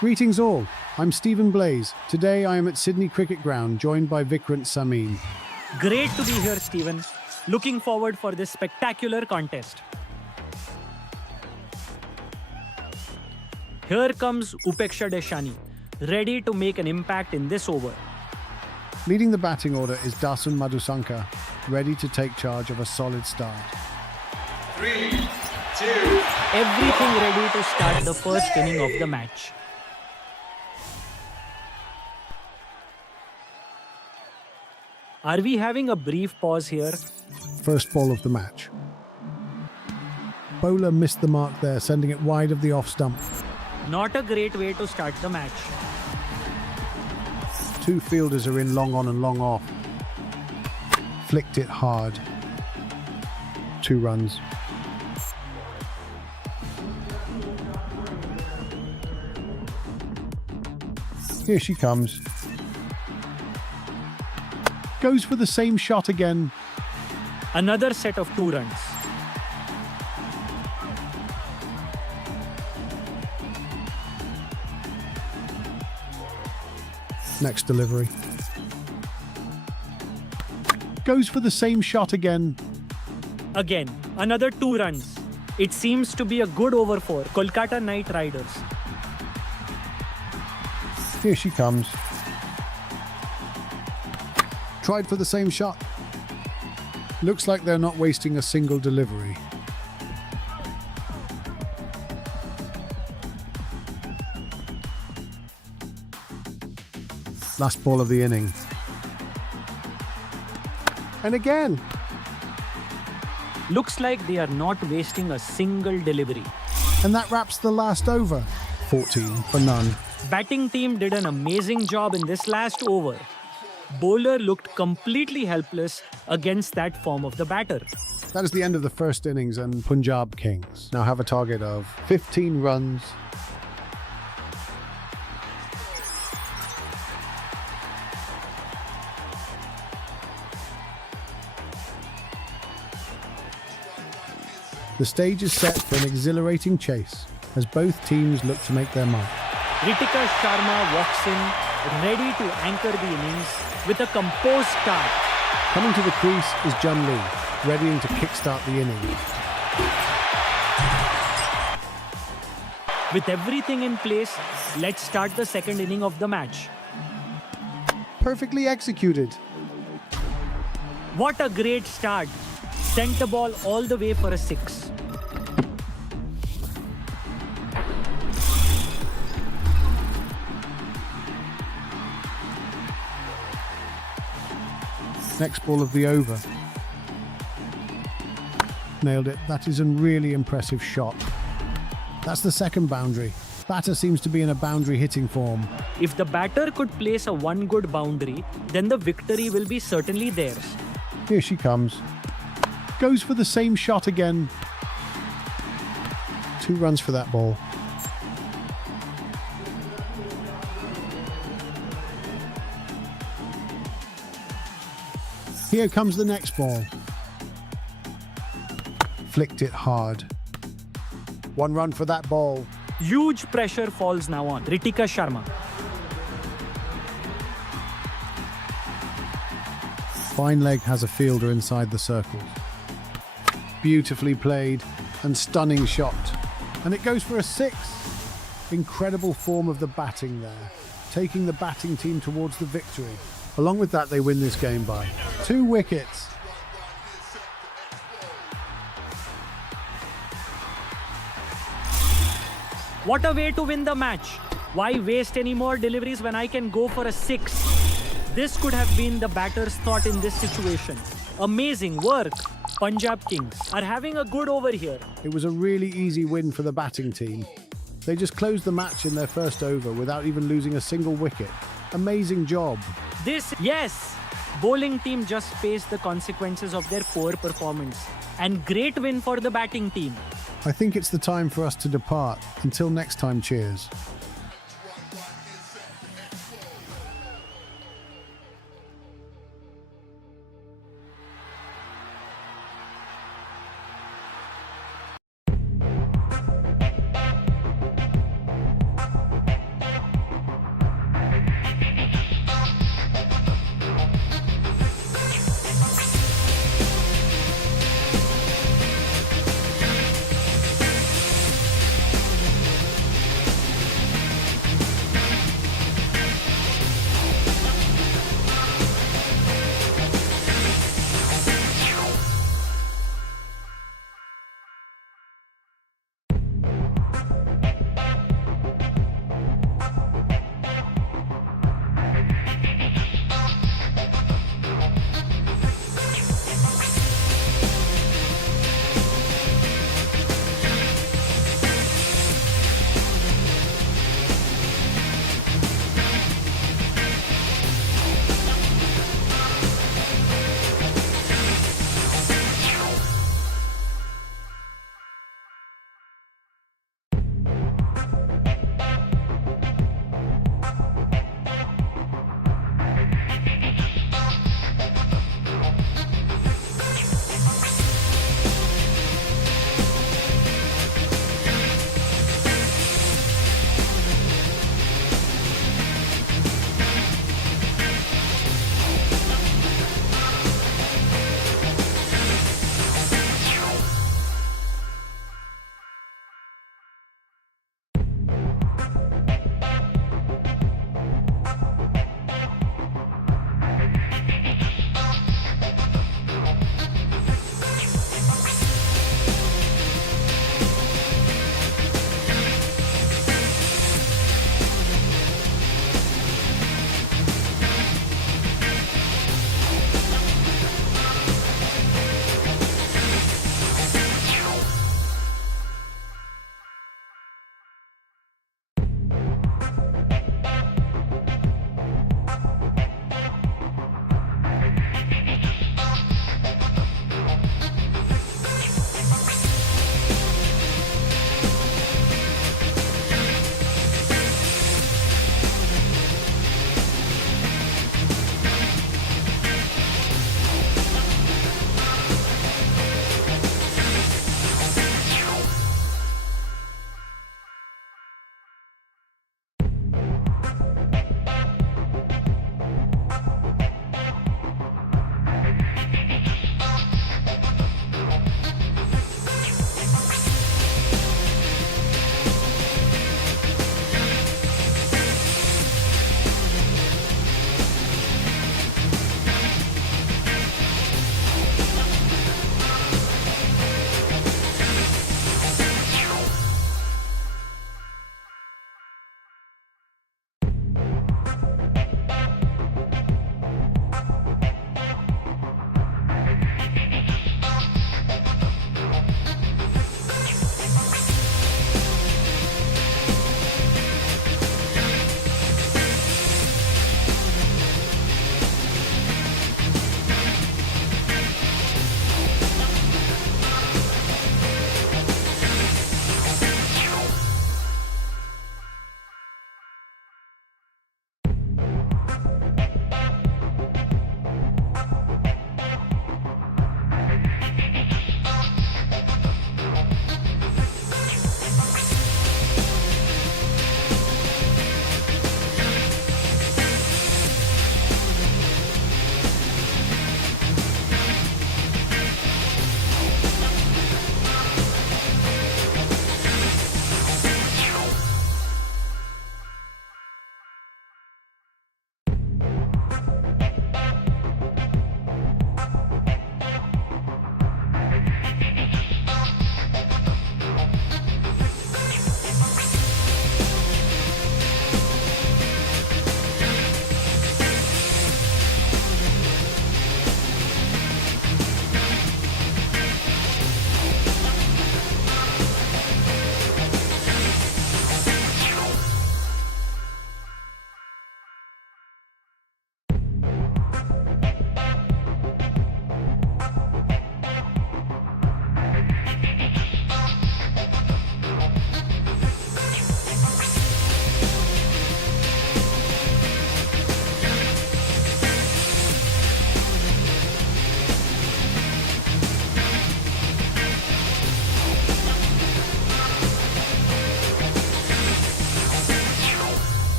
Greetings all, I'm Stephen Blaze. Today I am at Sydney Cricket Ground, joined by Vikrant Samin. Great to be here, Stephen. Looking forward for this spectacular contest. Here comes Upeksha Deshani, ready to make an impact in this over. Leading the batting order is Dasun Madhusankar, ready to take charge of a solid start. 3, 2, Everything ready to start the first inning of the match. Are we having a brief pause here? First ball of the match. Bowler missed the mark there, sending it wide of the off stump. Not a great way to start the match. Two fielders are in long on and long off. Flicked it hard. 2 runs. Here she comes. Goes for the same shot again. Another set of 2 runs. Next delivery. Goes for the same shot again. Again, another 2 runs. It seems to be a good over for Kolkata Knight Riders. Here she comes. Tried for the same shot. Looks like they're not wasting a single delivery. Last ball of the inning. And again. Looks like they are not wasting a single delivery. And that wraps the last over. 14 for none. Batting team did an amazing job in this last over. Bowler looked completely helpless against that form of the batter. That is the end of the first innings, and Punjab Kings now have a target of 15 runs. The stage is set for an exhilarating chase as both teams look to make their mark. Ritika Sharma walks in, ready to anchor the innings with a composed start. Coming to the crease is Jun Lee, readying to kickstart the inning. With everything in place, let's start the second inning of the match. Perfectly executed. What a great start. Sent the ball all the way for a 6. Next ball of the over. Nailed it. That is a really impressive shot. That's the second boundary. Batter seems to be in a boundary hitting form. If the batter could place a 1 good boundary, then the victory will be certainly theirs. Here she comes. Goes for the same shot again. 2 runs for that ball. Here comes the next ball. Flicked it hard. 1 run for that ball. Huge pressure falls now on Ritika Sharma. Fine leg has a fielder inside the circle. Beautifully played and stunning shot. And it goes for a 6. Incredible form of the batting there, taking the batting team towards the victory. Along with that, they win this game by 2 wickets. What a way to win the match. Why waste any more deliveries when I can go for a 6? This could have been the batter's thought in this situation. Amazing work. Punjab Kings are having a good over here. It was a really easy win for the batting team. They just closed the match in their first over without even losing a single wicket. Amazing job. Yes, bowling team just faced the consequences of their poor performance. And great win for the batting team. I think it's the time for us to depart. Until next time, cheers.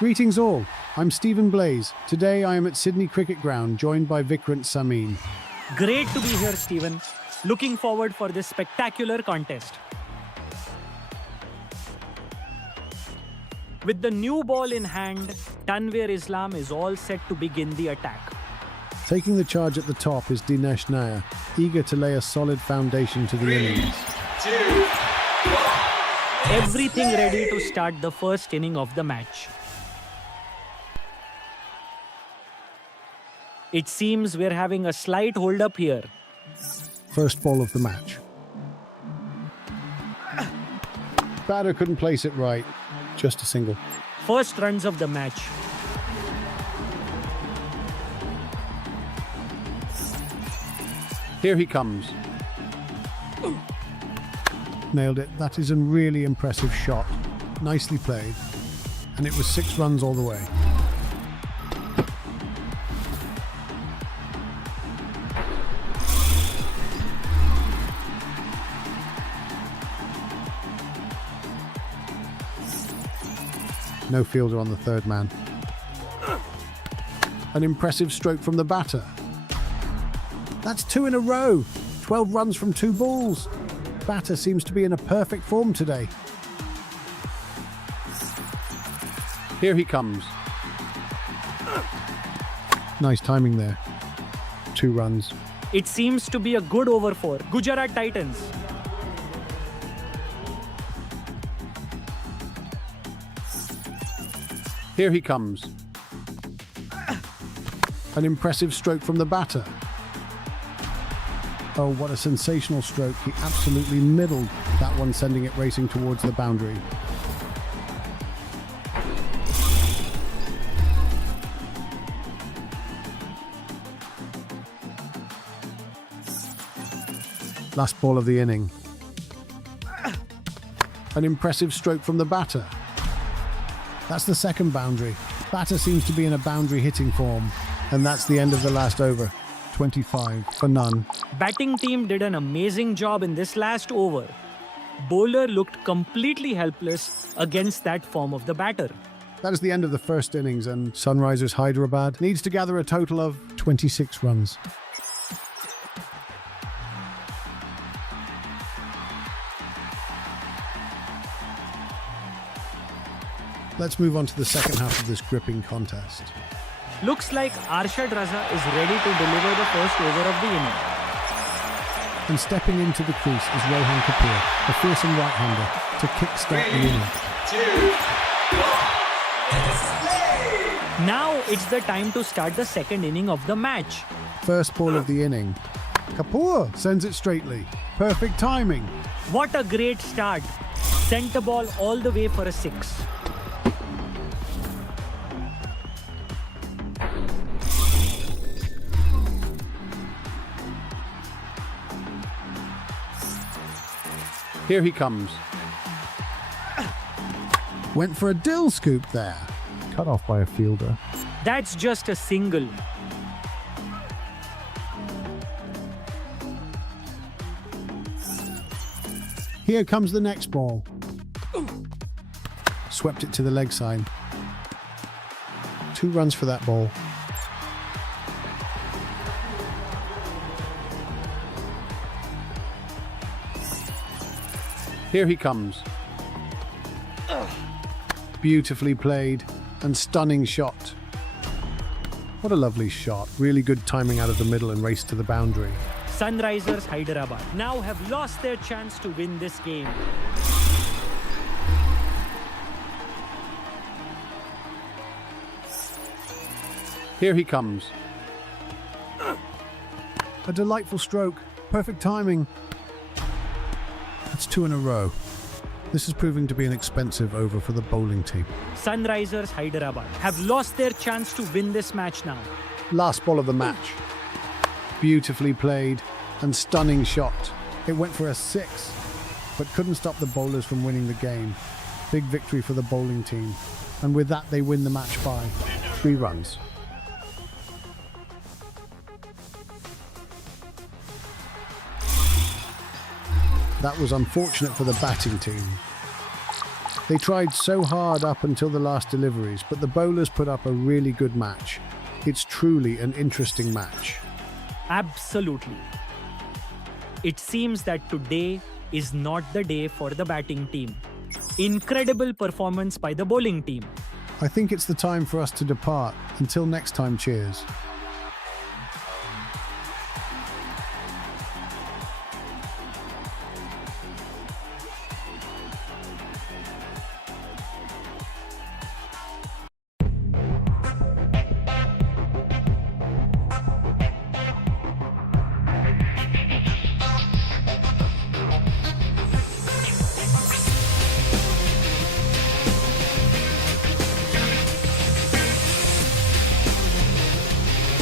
Greetings all, I'm Stephen Blaze. Today I am at Sydney Cricket Ground, joined by Vikrant Samin. Great to be here, Stephen. Looking forward for this spectacular contest. With the new ball in hand, Tanvir Islam is all set to begin the attack. Taking the charge at the top is Dinesh Nair, eager to lay a solid foundation to the innings. 2, 1. Everything ready to start the first inning of the match. It seems we're having a slight hold-up here. First ball of the match. Batter couldn't place it right. Just a single. First runs of the match. Here he comes. Nailed it. That is a really impressive shot. Nicely played. And it was 6 runs all the way. No fielder on the third man. An impressive stroke from the batter. That's 2 in a row. 12 runs from 2 balls. Batter seems to be in a perfect form today. Here he comes. Nice timing there. 2 runs. It seems to be a good over for Gujarat Titans. Here he comes. An impressive stroke from the batter. Oh, what a sensational stroke. He absolutely middled that one, sending it racing towards the boundary. Last ball of the inning. An impressive stroke from the batter. That's the second boundary. Batter seems to be in a boundary hitting form. And that's the end of the last over. 25 for none. Batting team did an amazing job in this last over. Bowler looked completely helpless against that form of the batter. That is the end of the first innings, and Sunrisers Hyderabad needs to gather a total of 26 runs. Let's move on to the second half of this gripping contest. Looks like Arshad Raza is ready to deliver the first over of the inning. And stepping into the crease is Rohan Kapoor, a fearsome right-hander, to kick-start the inning. 2, 1. Now it's the time to start the second inning of the match. First ball of the inning. Kapoor sends it straightly. Perfect timing. What a great start. Sent the ball all the way for a 6. Here he comes. Went for a dill scoop there. Cut off by a fielder. That's just a single. Here comes the next ball. Swept it to the leg side. 2 runs for that ball. Here he comes. Beautifully played and stunning shot. What a lovely shot. Really good timing out of the middle and race to the boundary. Sunrisers Hyderabad now have lost their chance to win this game. Here he comes. A delightful stroke. Perfect timing. That's 2 in a row. This is proving to be an expensive over for the bowling team. Sunrisers Hyderabad have lost their chance to win this match now. Last ball of the match. Beautifully played and stunning shot. It went for a 6, but couldn't stop the bowlers from winning the game. Big victory for the bowling team. And with that, they win the match by 3 runs. That was unfortunate for the batting team. They tried so hard up until the last deliveries, but the bowlers put up a really good match. It's truly an interesting match. Absolutely. It seems that today is not the day for the batting team. Incredible performance by the bowling team. I think it's the time for us to depart. Until next time, cheers.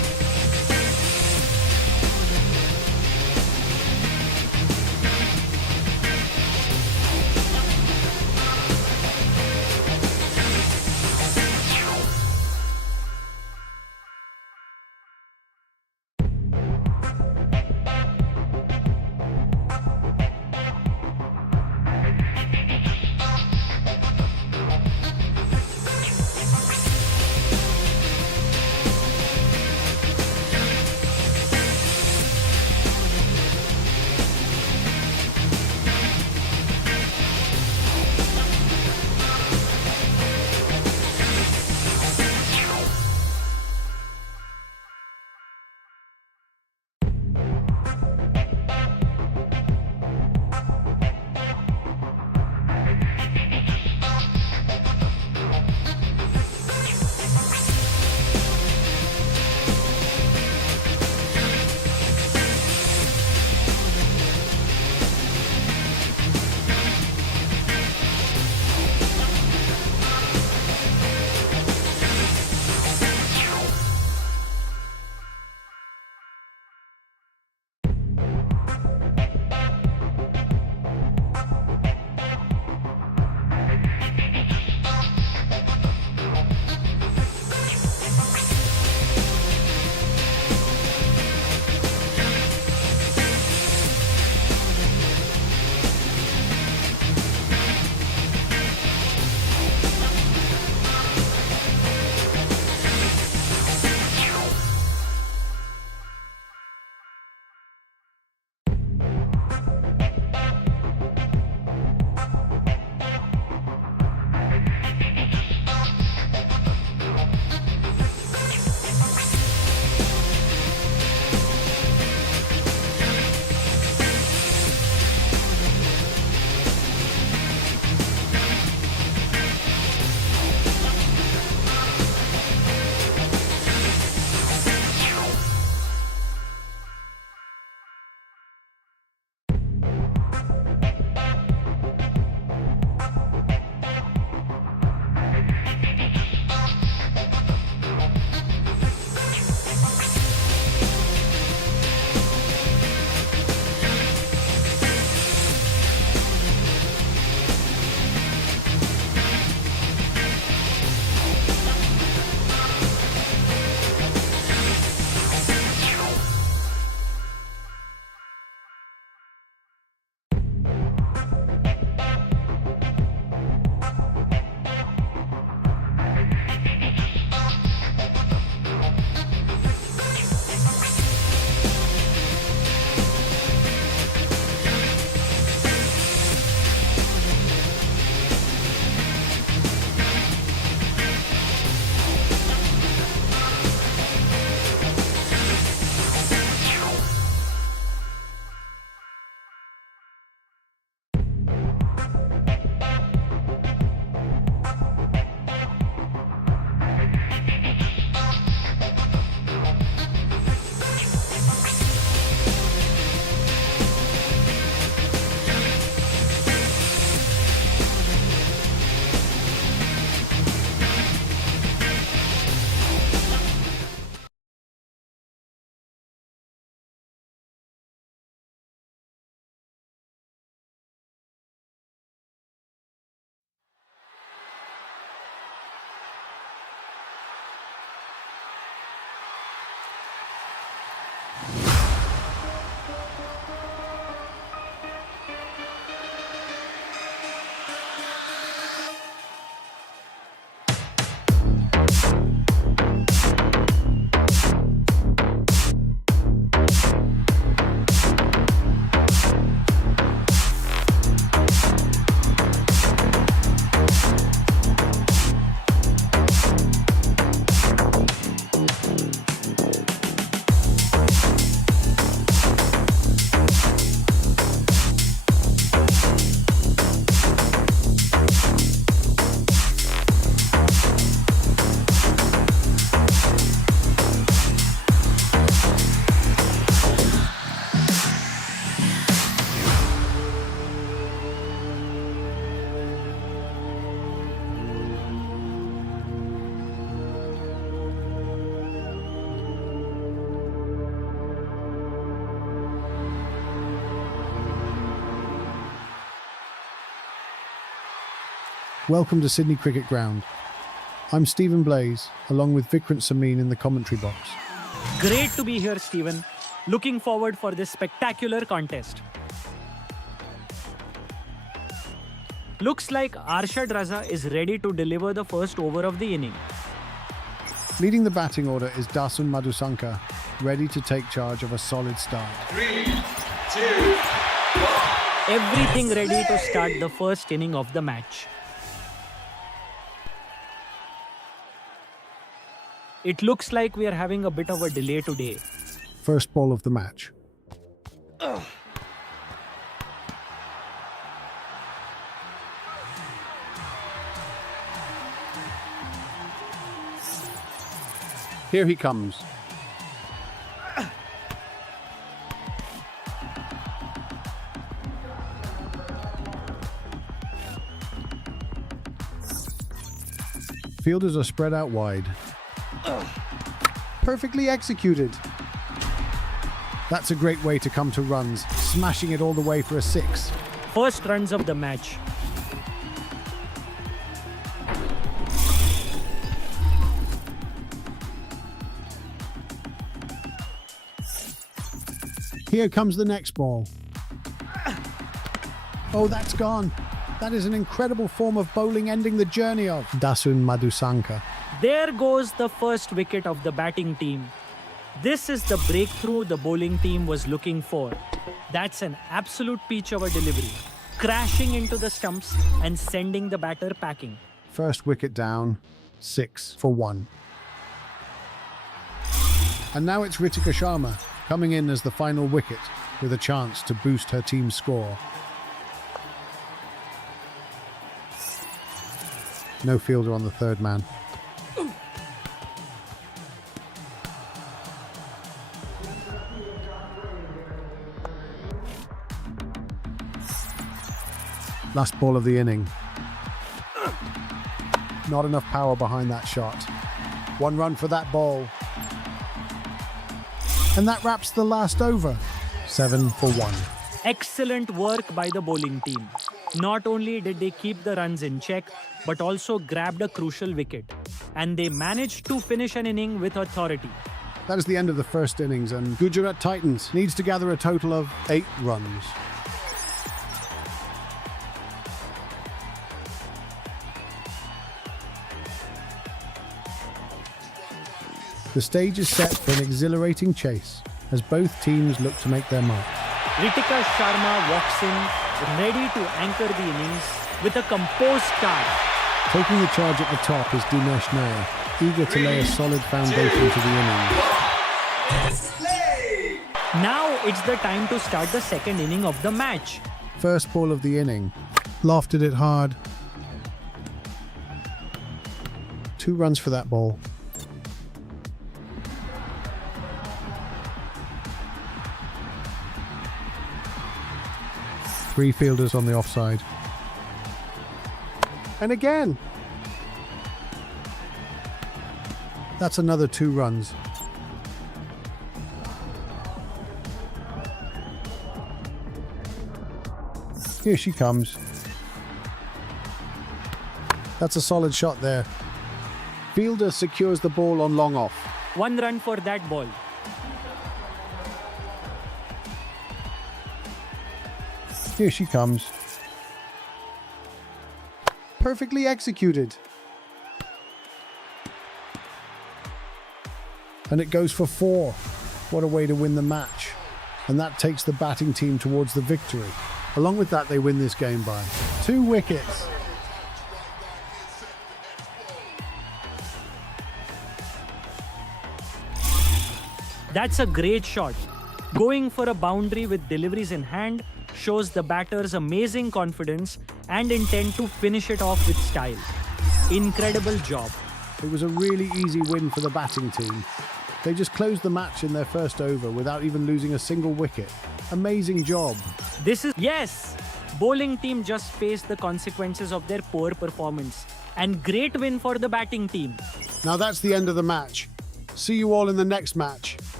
Welcome to Sydney Cricket Ground. I'm Stephen Blaze, along with Vikrant Samin in the commentary box. Great to be here, Stephen. Looking forward for this spectacular contest. Looks like Arshad Raza is ready to deliver the first over of the inning. Leading the batting order is Dasun Madhusankar, ready to take charge of a solid start. 3, 2, 1. Everything ready to start the first inning of the match. It looks like we are having a bit of a delay today. First ball of the match. Here he comes. Fielders are spread out wide. Perfectly executed. That's a great way to come to runs, smashing it all the way for a 6. First runs of the match. Here comes the next ball. Oh, that's gone. That is an incredible form of bowling, ending the journey of Dasun Madhusankar. There goes the first wicket of the batting team. This is the breakthrough the bowling team was looking for. That's an absolute peach of a delivery, crashing into the stumps and sending the batter packing. First wicket down, 6 for 1. And now it's Ritika Sharma coming in as the final wicket with a chance to boost her team's score. No fielder on the third man. Last ball of the inning. Not enough power behind that shot. 1 run for that ball. And that wraps the last over. 7 for 1. Excellent work by the bowling team. Not only did they keep the runs in check, but also grabbed a crucial wicket. And they managed to finish an inning with authority. That is the end of the first innings, and Gujarat Titans needs to gather a total of 8 runs. The stage is set for an exhilarating chase as both teams look to make their mark. Ritika Sharma walks in, ready to anchor the innings with a composed start. Taking the charge at the top is Dinesh Nair, eager to lay a solid foundation to the innings. Play! Now it's the time to start the second inning of the match. First ball of the inning. Lofted it hard. 2 runs for that ball. Three fielders on the offside. And again. That's another 2 runs. Here she comes. That's a solid shot there. Fielder secures the ball on long off. 1 run for that ball. Here she comes. Perfectly executed. And it goes for 4. What a way to win the match. And that takes the batting team towards the victory. Along with that, they win this game by 2 wickets. That's a great shot. Going for a boundary with deliveries in hand shows the batter's amazing confidence and intent to finish it off with style. Incredible job. It was a really easy win for the batting team. They just closed the match in their first over without even losing a single wicket. Amazing job. Yes! Bowling team just faced the consequences of their poor performance. And great win for the batting team. Now that's the end of the match. See you all in the next match.